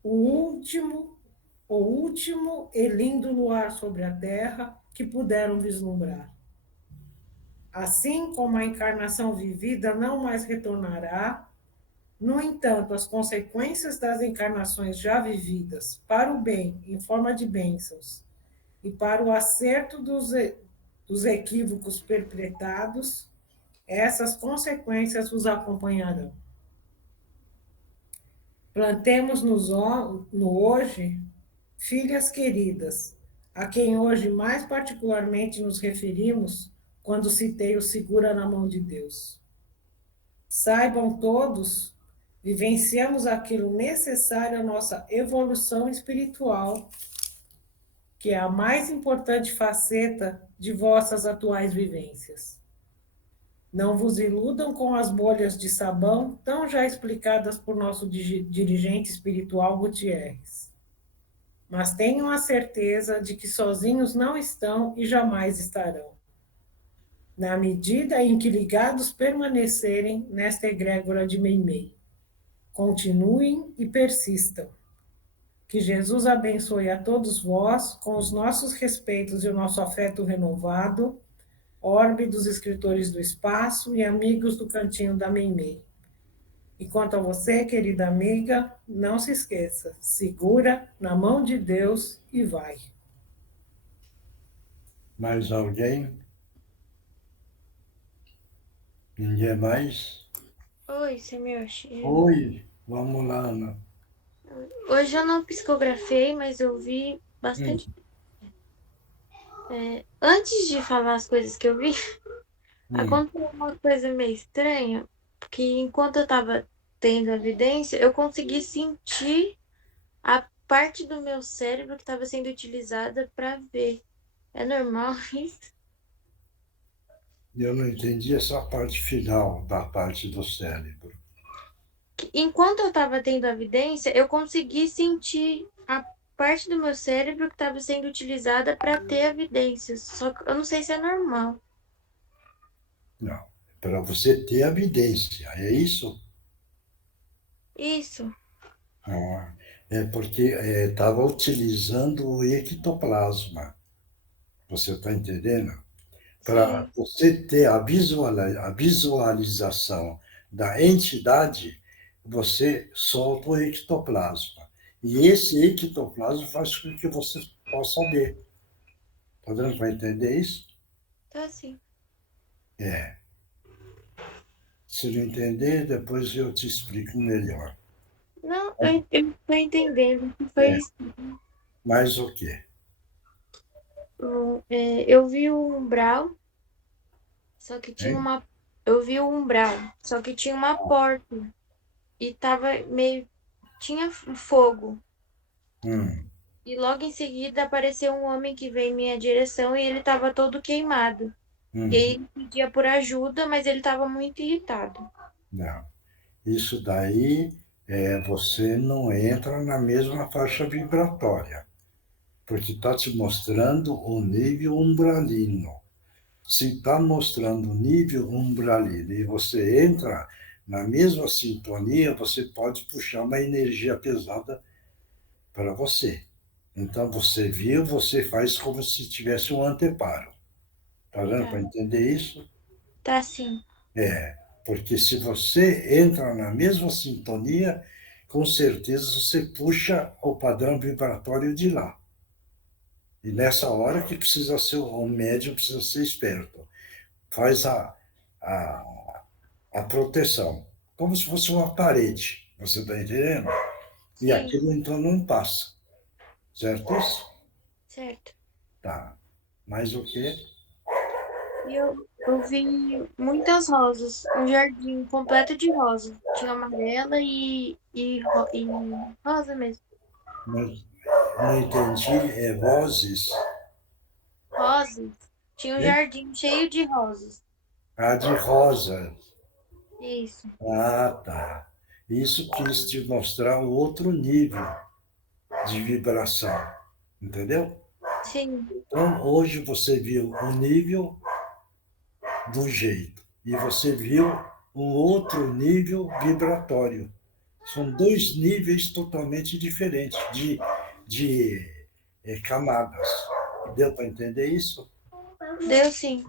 o último e lindo luar sobre a terra que puderam vislumbrar. Assim como a encarnação vivida não mais retornará, no entanto, as consequências das encarnações já vividas, para o bem, em forma de bênçãos, e para o acerto dos equívocos perpetrados, essas consequências os acompanharão. Plantemos no hoje, filhas queridas, a quem hoje mais particularmente nos referimos quando citei o segura na mão de Deus. Saibam todos, vivenciamos aquilo necessário à nossa evolução espiritual, que é a mais importante faceta de vossas atuais vivências. Não vos iludam com as bolhas de sabão tão já explicadas por nosso dirigente espiritual Gutierrez. Mas tenham a certeza de que sozinhos não estão e jamais estarão. Na medida em que ligados permanecerem nesta egrégora de Meimei, continuem e persistam. Que Jesus abençoe a todos vós, com os nossos respeitos e o nosso afeto renovado, Orbe dos Escritores do Espaço e amigos do Cantinho da Meimei. E quanto a você, querida amiga, não se esqueça, segura na mão de Deus e vai. Mais alguém? Ninguém mais? Oi, senhor. Oi, vamos lá, Ana. Hoje eu não psicografei, mas eu vi bastante. Antes de falar as coisas que eu vi, aconteceu uma coisa meio estranha, porque enquanto eu estava tendo a evidência, eu consegui sentir a parte do meu cérebro que estava sendo utilizada para ver. É normal isso? Eu não entendi essa parte final da parte do cérebro. Enquanto eu estava tendo a evidência, eu consegui sentir a parte do meu cérebro que estava sendo utilizada para ter evidências. Só que eu não sei se é normal. Não, para você ter evidência, é isso? Isso. Ah, é porque estava utilizando o ectoplasma. Você está entendendo? Para você ter a visualização da entidade, você solta o ectoplasma. E esse ectoplasma faz com que você possa ver. Está dando para entender isso? Tá sim. Se não entender, depois eu te explico melhor. Não, eu estou entendendo. Foi isso. Mais o quê? Eu vi o umbral, só que tinha uma. Eu vi o umbral, só que tinha uma porta. E tava meio. Tinha fogo. E logo em seguida apareceu um homem que veio em minha direção e ele estava todo queimado. E ele pedia por ajuda, mas ele estava muito irritado. Não. Isso daí você não entra na mesma faixa vibratória, porque está te mostrando o nível umbralino. Se está mostrando o nível umbralino e você entra na mesma sintonia, você pode puxar uma energia pesada para você. Então, você viu, você faz como se tivesse um anteparo. Está dando para entender isso? Tá sim. Porque se você entra na mesma sintonia, com certeza você puxa o padrão vibratório de lá. E nessa hora que precisa ser, o médium precisa ser esperto. Faz a proteção, como se fosse uma parede, você está entendendo? E aquilo então não passa. Certo? Certo. Tá. Mais o quê? Eu vi muitas rosas, um jardim completo de rosas. Tinha amarela e rosa mesmo. Mas não entendi, rosas? Rosas. Tinha um jardim cheio de rosas. Ah, de rosas. Isso. Ah, tá. Isso quis te mostrar o outro nível de vibração, entendeu? Sim. Então, hoje você viu um nível do jeito e você viu um outro nível vibratório. São dois níveis totalmente diferentes de camadas. Deu para entender isso? Deu sim.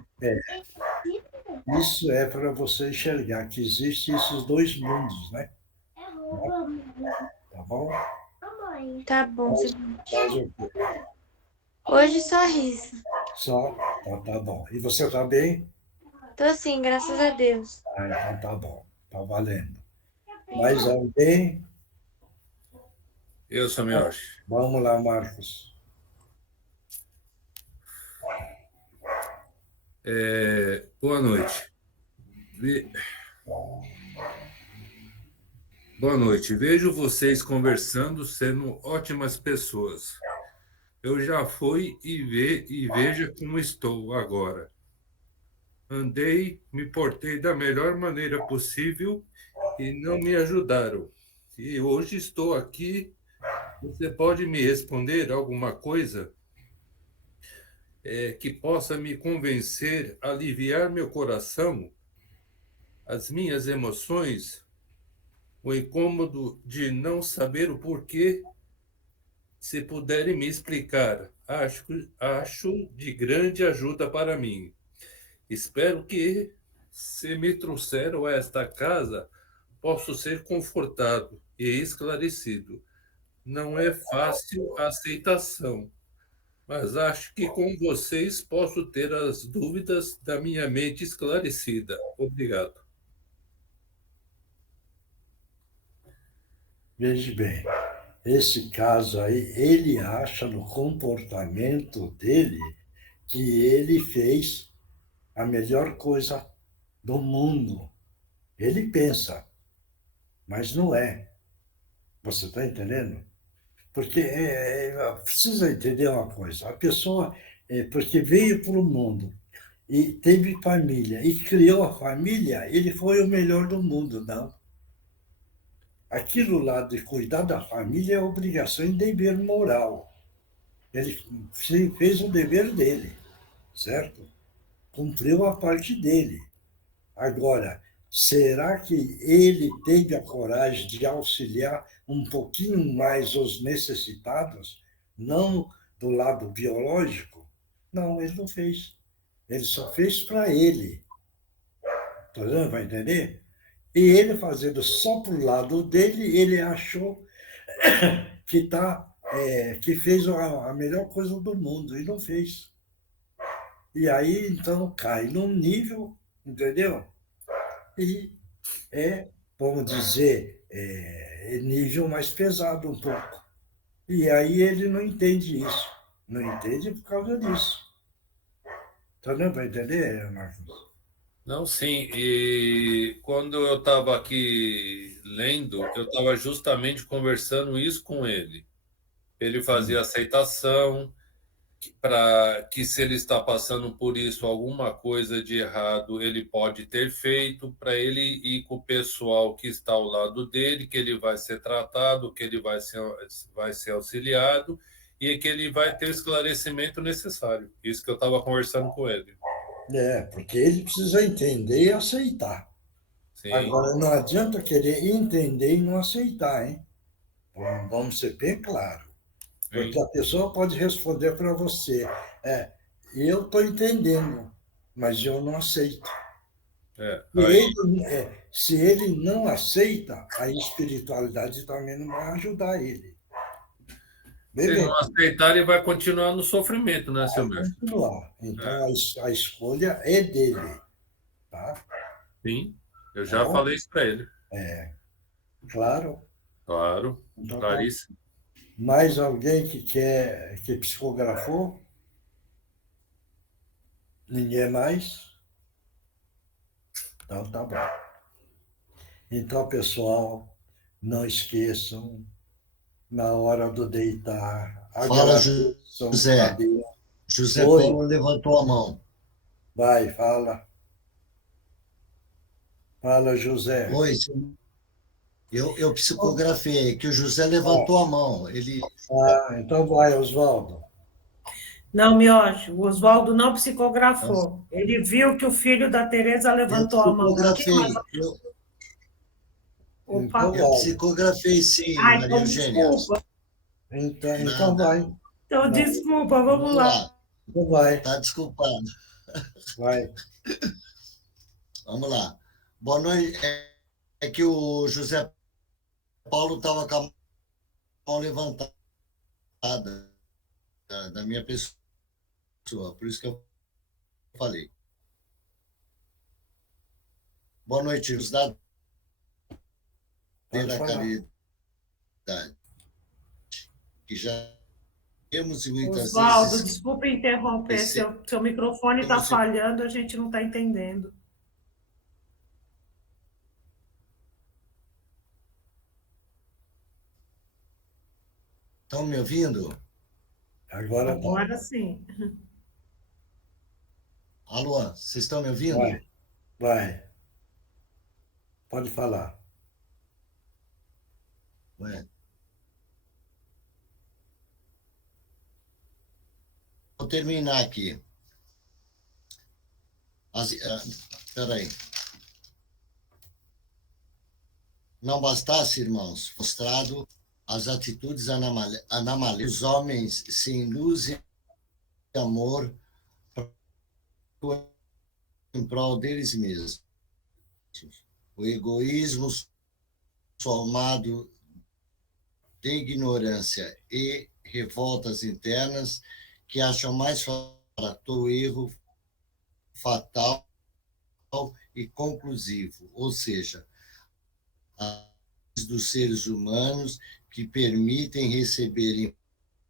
Isso é para você enxergar que existem esses dois mundos, né? Tá bom? Tá bom. Faz o quê? Hoje só riso. Só? Tá bom. E você está bem? Tô sim, graças a Deus. Ah, então tá bom. Tá valendo. Mais alguém? Eu, Samioshi. Vamos lá, Marcos. Boa noite. Boa noite. Vejo vocês conversando, sendo ótimas pessoas. Eu já fui e veja como estou agora. Andei, me portei da melhor maneira possível e não me ajudaram. E hoje estou aqui. Você pode me responder alguma coisa que possa me convencer, aliviar meu coração, as minhas emoções? o incômodo de não saber o porquê. Se puderem me explicar, acho de grande ajuda para mim. Espero que, se me trouxeram a esta casa, posso ser confortado e esclarecido. Não é fácil a aceitação, mas acho que com vocês posso ter as dúvidas da minha mente esclarecida. Obrigado. Veja bem, esse caso aí, ele acha no comportamento dele que ele fez a melhor coisa do mundo. Ele pensa, mas não é. Você está entendendo? Porque precisa entender uma coisa. A pessoa, porque veio para o mundo e teve família e criou a família, ele foi o melhor do mundo, não. Aquilo lá de cuidar da família é obrigação e dever moral. Ele fez o dever dele, certo? Cumpriu a parte dele. Agora, será que ele teve a coragem de auxiliar um pouquinho mais os necessitados, não do lado biológico? Não, ele não fez. Ele só fez para ele. Tá vendo? Vai entender? E ele fazendo só para o lado dele, ele achou que fez a melhor coisa do mundo, e não fez. E aí, então, cai num nível, entendeu? E vamos dizer, nível mais pesado um pouco. E aí ele não entende isso. Não entende por causa disso. Tá dando para entender, Marcos? Não, sim. E quando eu estava aqui lendo, eu estava justamente conversando isso com ele. Ele fazia aceitação para que, se ele está passando por isso, alguma coisa de errado, ele pode ter feito, para ele ir com o pessoal que está ao lado dele, que ele vai ser tratado, que ele vai ser auxiliado e que ele vai ter o esclarecimento necessário. Isso que eu estava conversando com ele. Porque ele precisa entender e aceitar. Sim. Agora, não adianta querer entender e não aceitar, hein? Vamos ser bem claros. Porque a pessoa pode responder para você, eu estou entendendo, mas eu não aceito. Se ele não aceita, a espiritualidade também não vai ajudar ele. Se ele não aceitar, ele vai continuar no sofrimento, né, seu mestre? Continuar. Então, a escolha é dele. Tá? Sim, eu já falei isso para ele. Claro. Claro, então, claríssimo. Mais alguém que psicografou? Ninguém mais? Então, tá bom. Então, pessoal, não esqueçam, na hora do deitar... Fala, José. José Paulo levantou a mão. Vai, fala. Fala, José. Oi, eu psicografei, que o José levantou a mão. Ele... então vai, Oswaldo. Não, Mioche, o Oswaldo não psicografou. Ele viu que o filho da Tereza levantou a mão. Eu psicografei, sim, Maria Eugênia. Desculpa. Então vai. Então, desculpa, vamos lá. Então vai. Está desculpado. Vai. Vamos lá. Boa noite. É que o José Paulo estava com a mão levantada da minha pessoa, por isso que eu falei. Boa noite, José. Pela caridade. Que já temos e muitas Oswaldo, vezes... desculpa interromper, seu microfone está falhando, a gente não está entendendo. Estão me ouvindo? Agora sim. Alô, vocês estão me ouvindo? Vai. Pode falar. Vou terminar aqui. Espera aí. Não bastasse, irmãos, mostrado as atitudes anamalesas, os homens sem luz e amor em prol deles mesmos. O egoísmo somado de ignorância e revoltas internas que acham mais barato o erro fatal e conclusivo, ou seja, dos seres humanos que permitem receber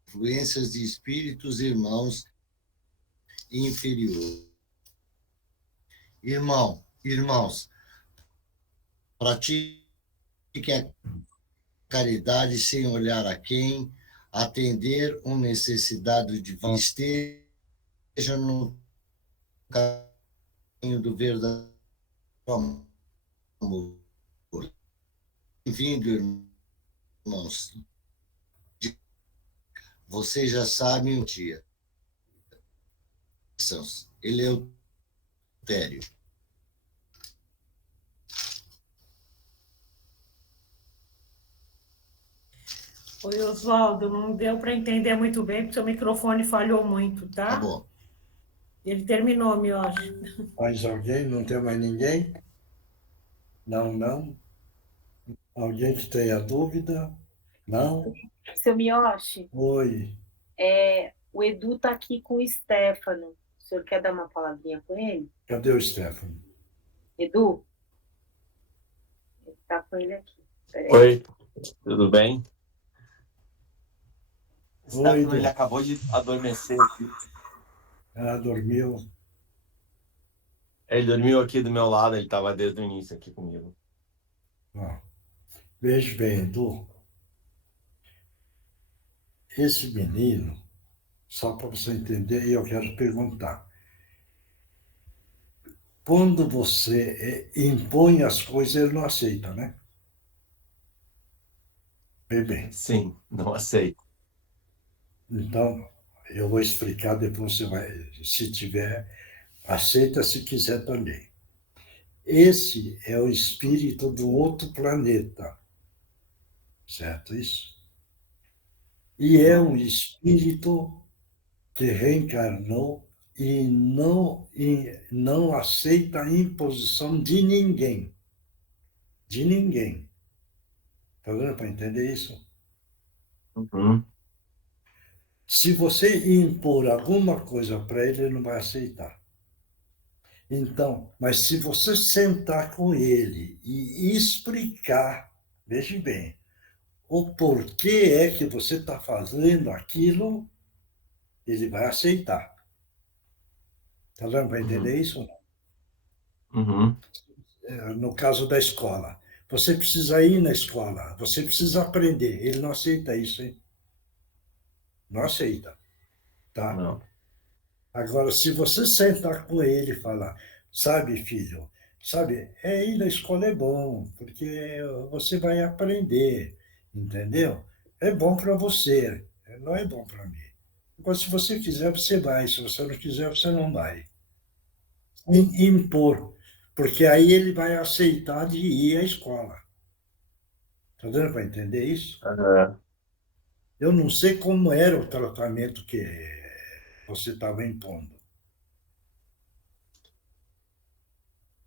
influências de espíritos irmãos inferiores. Irmãos, pratiquem a caridade sem olhar a quem, atender uma necessidade de vida, esteja no caminho do verdadeiro amor. Bem-vindo, irmãos. Vocês já sabem o dia. Eleutério. Oi, Oswaldo, não deu para entender muito bem, porque seu microfone falhou muito, tá? Tá bom. Ele terminou, Mioshi. Mais alguém? Não tem mais ninguém? Não. Alguém que tenha dúvida? Não? Seu Mioshi, Oi. o Edu está aqui com o Stefano. O senhor quer dar uma palavrinha com ele? Cadê o Stefano? Edu? Ele está com ele aqui. Peraí. Oi, tudo bem? Oi, Stefano, ele acabou de adormecer aqui. Dormiu. Ele dormiu aqui do meu lado, ele estava desde o início aqui comigo. Veja bem, Edu. Esse menino, só para você entender, eu quero perguntar. Quando você impõe as coisas, ele não aceita, né? Bem. Sim, não aceito. Então, eu vou explicar, depois você vai, se tiver, aceita se quiser também. Esse é o espírito do outro planeta, certo isso? E é um espírito que reencarnou e não aceita a imposição de ninguém. De ninguém. Está dando para entender isso? Uhum. Se você impor alguma coisa para ele, ele não vai aceitar. Então, mas se você sentar com ele e explicar, veja bem, o porquê é que você está fazendo aquilo, ele vai aceitar. Está dando para entender isso? Uhum. No caso da escola. Você precisa ir na escola, você precisa aprender. Ele não aceita isso, hein? Não aceita. Tá? Não. Agora, se você sentar com ele e falar, sabe, filho, sabe, ir na escola é bom, porque você vai aprender, entendeu? É bom para você, não é bom para mim. Agora, se você quiser, você vai, se você não quiser, você não vai. Impor, porque aí ele vai aceitar de ir à escola. Está dando para entender isso? Eu não sei como era o tratamento que você estava impondo.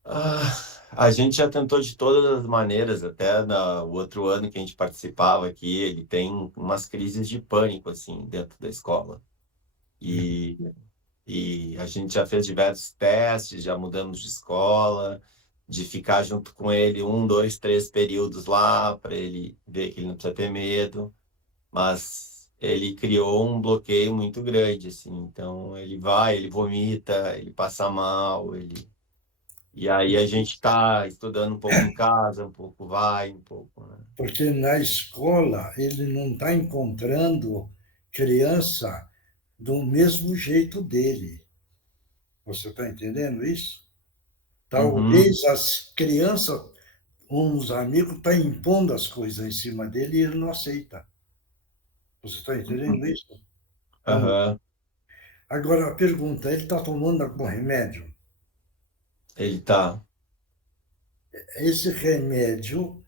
A gente já tentou de todas as maneiras, até no outro ano que a gente participava aqui, ele tem umas crises de pânico, assim, dentro da escola. E a gente já fez diversos testes, já mudamos de escola, de ficar junto com ele 1, 2, 3 períodos lá, para ele ver que ele não precisa ter medo. Mas ele criou um bloqueio muito grande, assim. Então, ele vai, ele vomita, ele passa mal, E aí a gente está estudando um pouco em casa, um pouco vai, um pouco... Né? Porque na escola ele não está encontrando criança do mesmo jeito dele. Você está entendendo isso? Talvez as crianças, uns amigos, estão impondo as coisas em cima dele e ele não aceita. Você está entendendo isso? Agora, a pergunta, ele está tomando algum remédio? Ele está. Esse remédio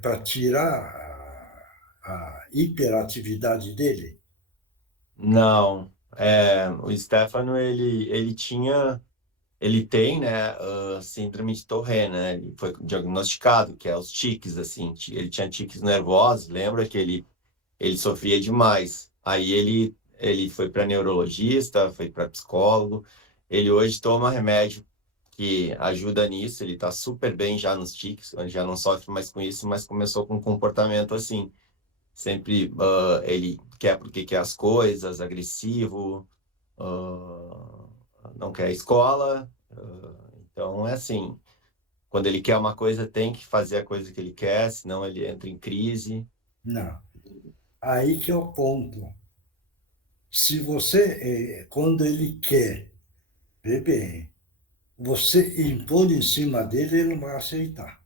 para tirar a hiperatividade dele? Não, o Stefano, ele tem, né, síndrome de Tourette, né? Ele foi diagnosticado, que é os tiques, assim. Ele tinha tiques nervosos, lembra que ele sofria demais. Aí ele foi para neurologista, foi para psicólogo. Ele hoje toma remédio que ajuda nisso, ele está super bem já nos tiques, já não sofre mais com isso, mas começou com um comportamento assim. Sempre ele quer porque quer as coisas, agressivo, não quer a escola. Então, é assim, quando ele quer uma coisa, tem que fazer a coisa que ele quer, senão ele entra em crise. Não. Aí que é o ponto. Se você, quando ele quer, vê bem, você impor em cima dele, ele não vai aceitar.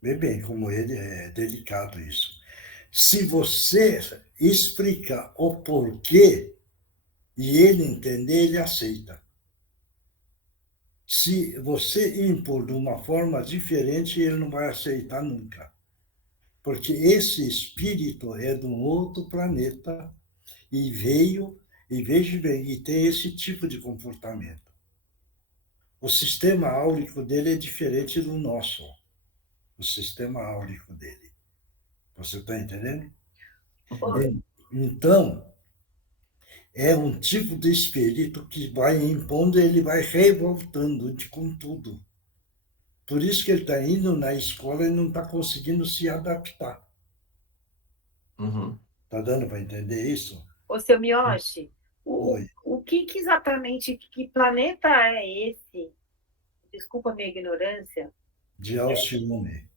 Vê bem como ele é delicado isso. Se você explicar o porquê e ele entender, ele aceita. Se você impor de uma forma diferente, ele não vai aceitar nunca. Porque esse espírito é de um outro planeta e veio, e veja bem, e tem esse tipo de comportamento. O sistema áurico dele é diferente do nosso. O sistema áurico dele. Você está entendendo? Então, é um tipo de espírito que vai impondo, ele vai revoltando com tudo. Por isso que ele está indo na escola e não está conseguindo se adaptar. Está dando para entender isso? Ô, seu Miyoshi, o que exatamente, que planeta é esse? Desculpa a minha ignorância. De Alcione.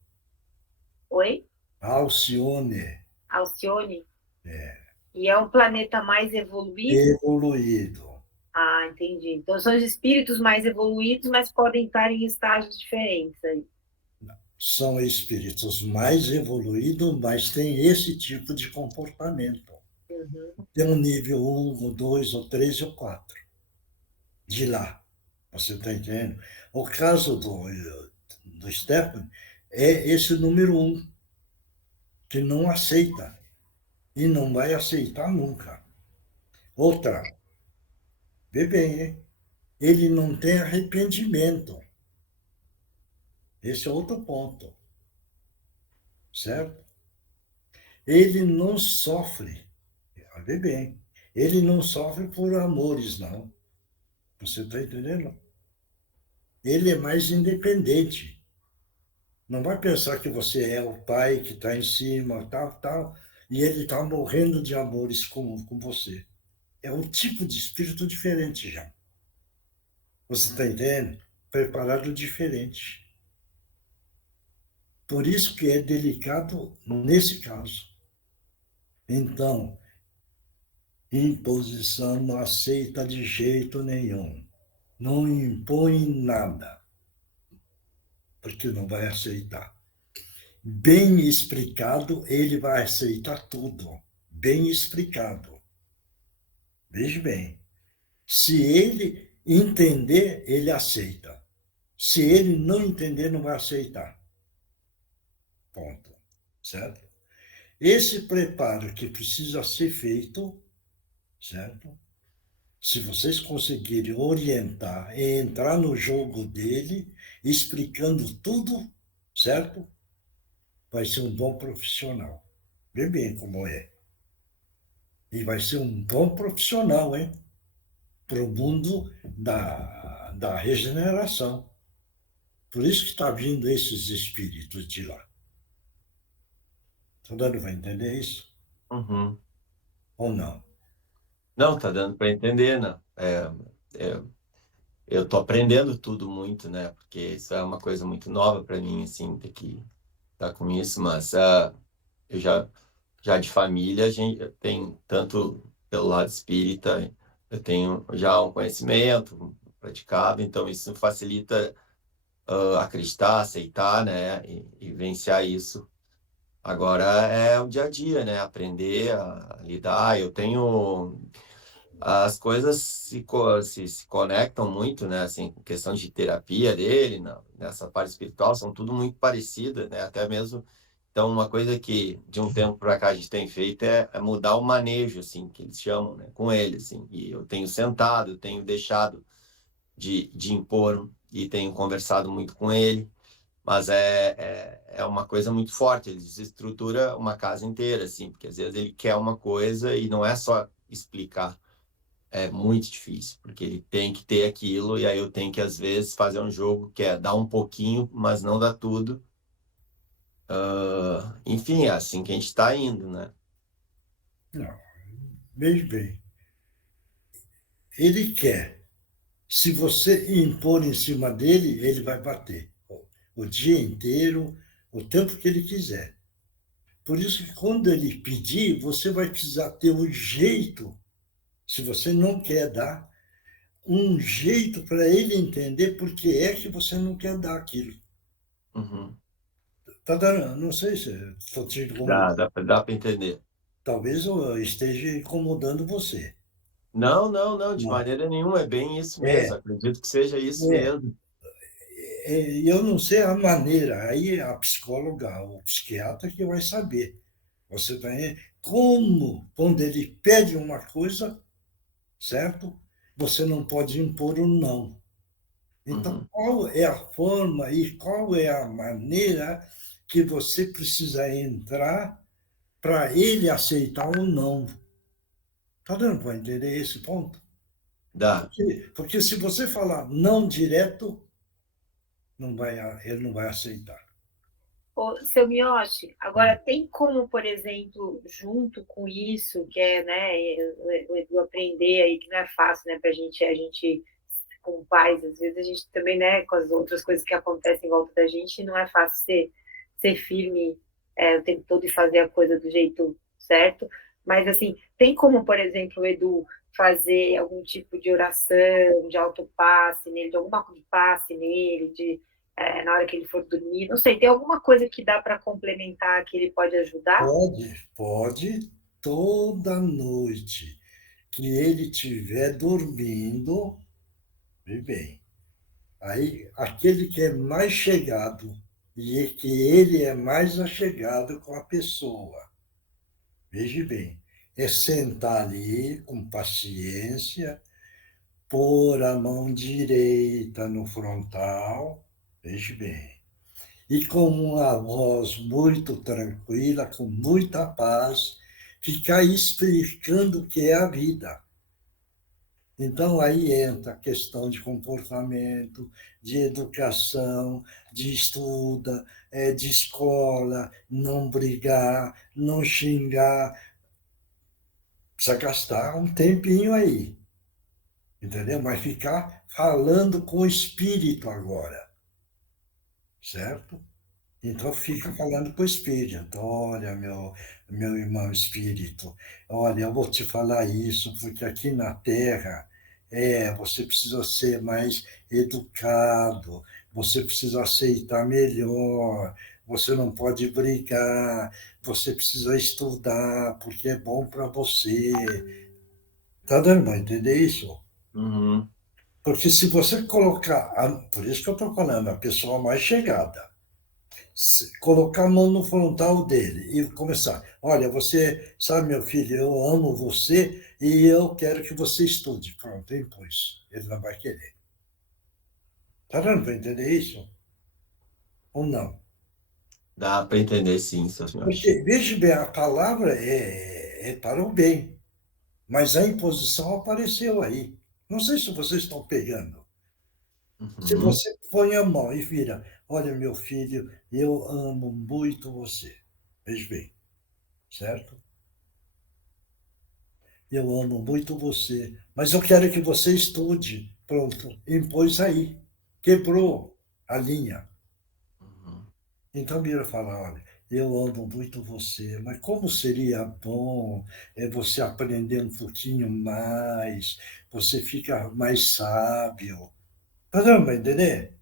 Oi? Alcione. Alcione? É. E é um planeta mais evoluído? Evoluído. Ah, entendi. Então são os espíritos mais evoluídos, mas podem estar em estágios diferentes aí. São espíritos mais evoluídos, mas têm esse tipo de comportamento. Tem um nível 1, ou 2, ou 3, ou 4. De lá. Você está entendendo? O caso do Stefano é esse número 1, que não aceita. E não vai aceitar nunca. Outra, vê bem, hein? Ele não tem arrependimento. Esse é outro ponto. Certo? Ele não sofre. Vê bem. Ele não sofre por amores, não. Você está entendendo? Ele é mais independente. Não vai pensar que você é o pai que está em cima, tal, e ele está morrendo de amores com você. É um tipo de espírito diferente já. Você está entendendo? Preparado diferente. Por isso que é delicado nesse caso. Então, imposição não aceita de jeito nenhum. Não impõe nada. Porque não vai aceitar. Bem explicado, ele vai aceitar tudo. Bem explicado. Veja bem. Se ele entender, ele aceita. Se ele não entender, não vai aceitar. Ponto. Certo? Esse preparo que precisa ser feito, certo? Se vocês conseguirem orientar e entrar no jogo dele, explicando tudo, certo? Vai ser um bom profissional. Vê bem como é. E vai ser um bom profissional, hein? Para o mundo da regeneração. Por isso que está vindo esses espíritos de lá. Está dando para entender isso? Ou não? Não, está dando para entender, né? Eu estou aprendendo tudo muito, né? Porque isso é uma coisa muito nova para mim, assim, ter que estar com isso, mas eu já de família, a gente tem, tanto pelo lado espírita, eu tenho já um conhecimento praticado, então isso facilita acreditar, aceitar, né? E vivenciar isso. Agora é o dia a dia, né? Aprender a lidar. Eu tenho as coisas se conectam muito, né? Assim, questão de terapia dele, nessa parte espiritual, são tudo muito parecidas, né? Até mesmo. Então, uma coisa que de um tempo para cá a gente tem feito é mudar o manejo, assim, que eles chamam, né? Com ele, assim. E eu tenho sentado, tenho deixado de impor e tenho conversado muito com ele. Mas é uma coisa muito forte, ele desestrutura uma casa inteira, assim, porque às vezes ele quer uma coisa e não é só explicar. É muito difícil, porque ele tem que ter aquilo, e aí eu tenho que, às vezes, fazer um jogo que é dar um pouquinho, mas não dar tudo. Enfim, é assim que a gente está indo, né? Não, veja bem. Ele quer. Se você impor em cima dele, ele vai bater. O dia inteiro, o tempo que ele quiser. Por isso que quando ele pedir, você vai precisar ter um jeito, se você não quer dar, um jeito para ele entender por que é que você não quer dar aquilo. Uhum. Tá dando, não sei se estou te incomodando. Dá para entender. Talvez eu esteja incomodando você. Não, de maneira nenhuma, é bem isso mesmo, acredito que seja isso mesmo. Eu não sei a maneira, aí a psicóloga, o psiquiatra que vai saber. Você vai, como, quando ele pede uma coisa, certo? Você não pode impor um não. Então, qual é a forma e qual é a maneira que você precisa entrar para ele aceitar ou não? Está dando para entender esse ponto? Dá. Porque se você falar não direto, ele não vai aceitar. Ô, seu Miyoshi, agora tem como, por exemplo, junto com isso, que é, né, o Edu aprender aí, que não é fácil, né, para a gente, como pais, às vezes a gente também, né, com as outras coisas que acontecem em volta da gente, não é fácil ser firme o tempo todo e fazer a coisa do jeito certo, mas, assim, tem como, por exemplo, o Edu fazer algum tipo de oração, de autopasse nele, de alguma coisa de passe nele, na hora que ele for dormir, não sei, tem alguma coisa que dá para complementar que ele pode ajudar? Pode, toda noite que ele estiver dormindo, bem, aí aquele que é mais chegado e que ele é mais achegado com a pessoa, veja bem, é sentar ali com paciência, pôr a mão direita no frontal, veja bem, e com uma voz muito tranquila, com muita paz, ficar explicando o que é a vida. Então, aí entra a questão de comportamento, de educação, de estudo, de escola, não brigar, não xingar. Precisa gastar um tempinho aí, entendeu? Mas ficar falando com o espírito agora, certo? Então, fica falando com o espírito. Então, olha, meu irmão espírito, olha, eu vou te falar isso, porque aqui na Terra, você precisa ser mais educado, você precisa aceitar melhor, você não pode brigar, você precisa estudar, porque é bom para você. Está dando para entender isso? Uhum. Porque se você colocar, por isso que eu estou falando, a pessoa mais chegada, colocar a mão no frontal dele e começar. Olha, você sabe, meu filho, eu amo você e eu quero que você estude. Pronto, impôs. Ele não vai querer. Está dando para entender isso? Ou não? Dá para entender, sim, seu senhor. Porque, veja bem, a palavra é para o bem, mas a imposição apareceu aí. Não sei se vocês estão pegando. Se você põe a mão e vira, olha, meu filho, eu amo muito você. Veja bem, certo? Eu amo muito você, mas eu quero que você estude. Pronto, impôs aí. Quebrou a linha. Então, Mira fala, olha, eu amo muito você, mas como seria bom você aprender um pouquinho mais, você fica mais sábio. Tá dando para entender?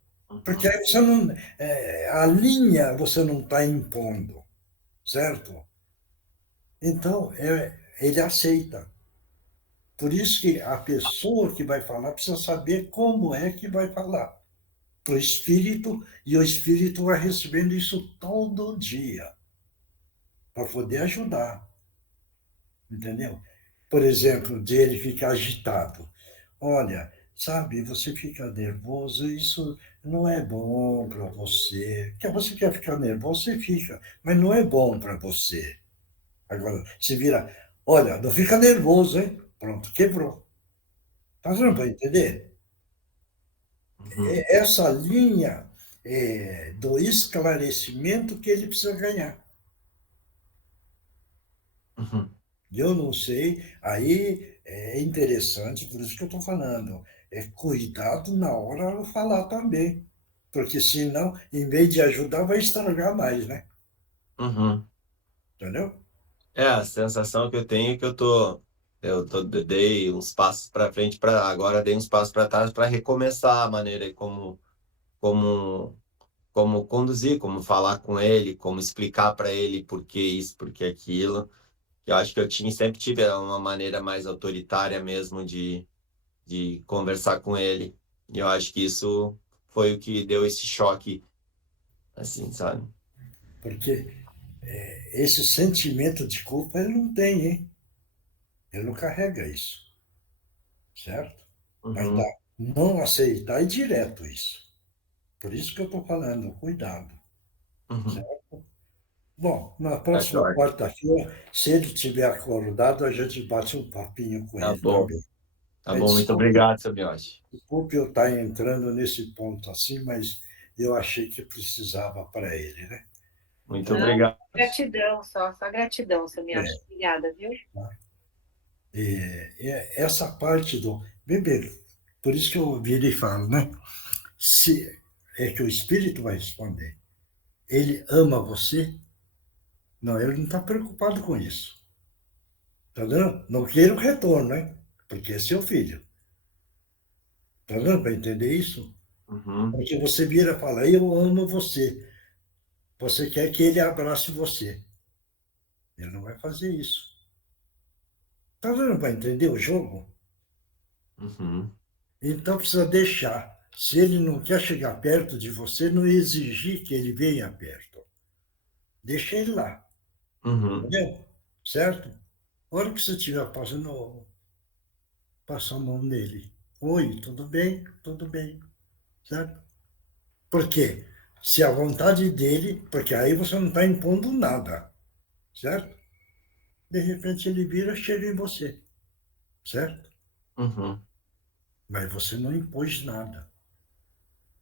Porque aí você não, a linha você não está impondo, certo? Então, ele aceita. Por isso que a pessoa que vai falar precisa saber como é que vai falar. Para o espírito, e o espírito vai recebendo isso todo dia, para poder ajudar. Entendeu? Por exemplo, de ele ficar agitado. Olha, sabe, você fica nervoso, isso não é bom para você. Porque você quer ficar nervoso, você fica, mas não é bom para você. Agora, se vira, olha, não fica nervoso, hein? Pronto, quebrou. Tá dando para entender? Essa linha do esclarecimento que ele precisa ganhar. Eu não sei, aí é interessante, por isso que eu estou falando. Cuidado na hora de falar também. Porque senão, em vez de ajudar, vai estragar mais, né? Entendeu? A sensação que eu tenho é que dei uns passos para frente, agora dei uns passos para trás para recomeçar a maneira como conduzir, como falar com ele, como explicar para ele por que isso, por que aquilo. Eu acho que sempre tive uma maneira mais autoritária mesmo de conversar com ele. E eu acho que isso foi o que deu esse choque, assim, sabe? Porque esse sentimento de culpa ele não tem, hein? Ele não carrega isso. Certo? Mas não aceitar é direto isso. Por isso que eu estou falando, cuidado. Certo? Bom, na próxima quarta-feira, se ele estiver acordado, a gente bate um papinho com ele também. Tá bom, muito obrigado, seu Miotti. Desculpe eu estar entrando nesse ponto assim, mas eu achei que precisava para ele, né? Muito obrigado. Gratidão, só gratidão, seu Miotti. Obrigada, viu? Essa parte do bebê, por isso que eu viro e falo, né? Se é que o espírito vai responder. Ele ama você? Não, ele não está preocupado com isso. Tá vendo? Não queira o retorno, né? Porque é seu filho. Tá vendo para entender isso? Porque você vira e fala, eu amo você. Você quer que ele abrace você. Ele não vai fazer isso. Tá vendo para entender o jogo? Então precisa deixar. Se ele não quer chegar perto de você, não exigir que ele venha perto. Deixa ele lá. Entendeu? Certo? A hora que você estiver passando, passa a mão nele. Oi, tudo bem? Tudo bem. Certo? Por quê? Se a vontade dele, porque aí você não está impondo nada. Certo? De repente ele vira, chega em você. Certo? Mas você não impôs nada.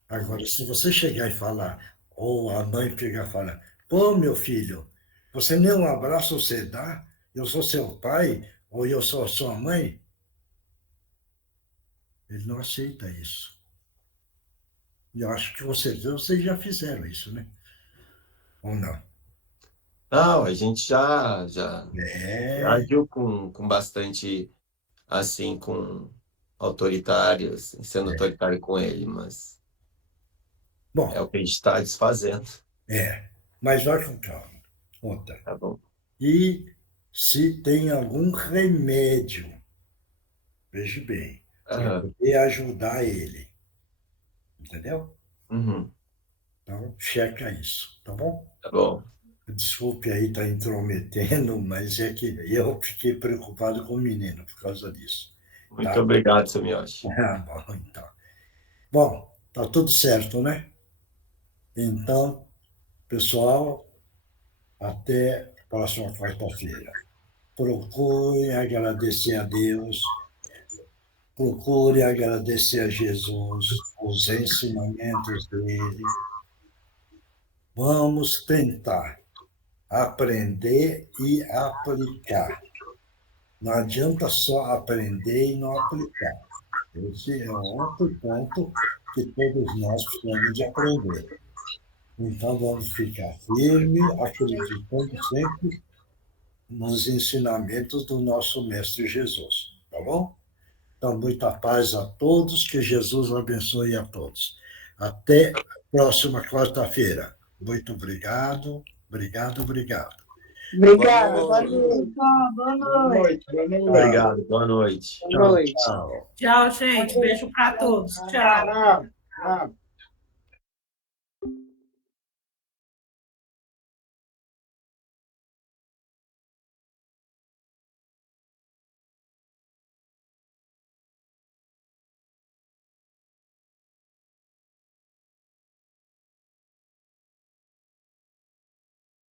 Agora, se você chegar e falar, ou a mãe pegar e falar, pô, meu filho, você nem um abraço você dá? Eu sou seu pai, ou eu sou sua mãe? Ele não aceita isso. E eu acho que com certeza vocês já fizeram isso, né? Ou não? Não, a gente já agiu com bastante, assim, com autoritários, sendo autoritário com ele, mas bom, é o que a gente está desfazendo. Mas vai com calma. Outra. Tá bom. E se tem algum remédio, veja bem, para poder ajudar ele. Entendeu? Então, checa isso, tá bom? Tá bom. Desculpe aí estar intrometendo, mas é que eu fiquei preocupado com o menino por causa disso. Muito obrigado, seu Miotti. Bom, então. Bom, tá tudo certo, né? Então, pessoal, até a próxima quarta-feira. Procure agradecer a Deus, procure agradecer a Jesus, os ensinamentos dele. Vamos tentar aprender e aplicar. Não adianta só aprender e não aplicar. Esse é outro ponto que todos nós precisamos de aprender. Então, vamos ficar firmes, acreditando sempre nos ensinamentos do nosso Mestre Jesus. Tá bom? Então, muita paz a todos, que Jesus abençoe a todos. Até a próxima quarta-feira. Muito obrigado, obrigado, obrigado. Obrigada. Boa Boa noite. Obrigado, boa noite. Boa noite. Tchau, gente. Beijo para todos. Tchau. Tchau.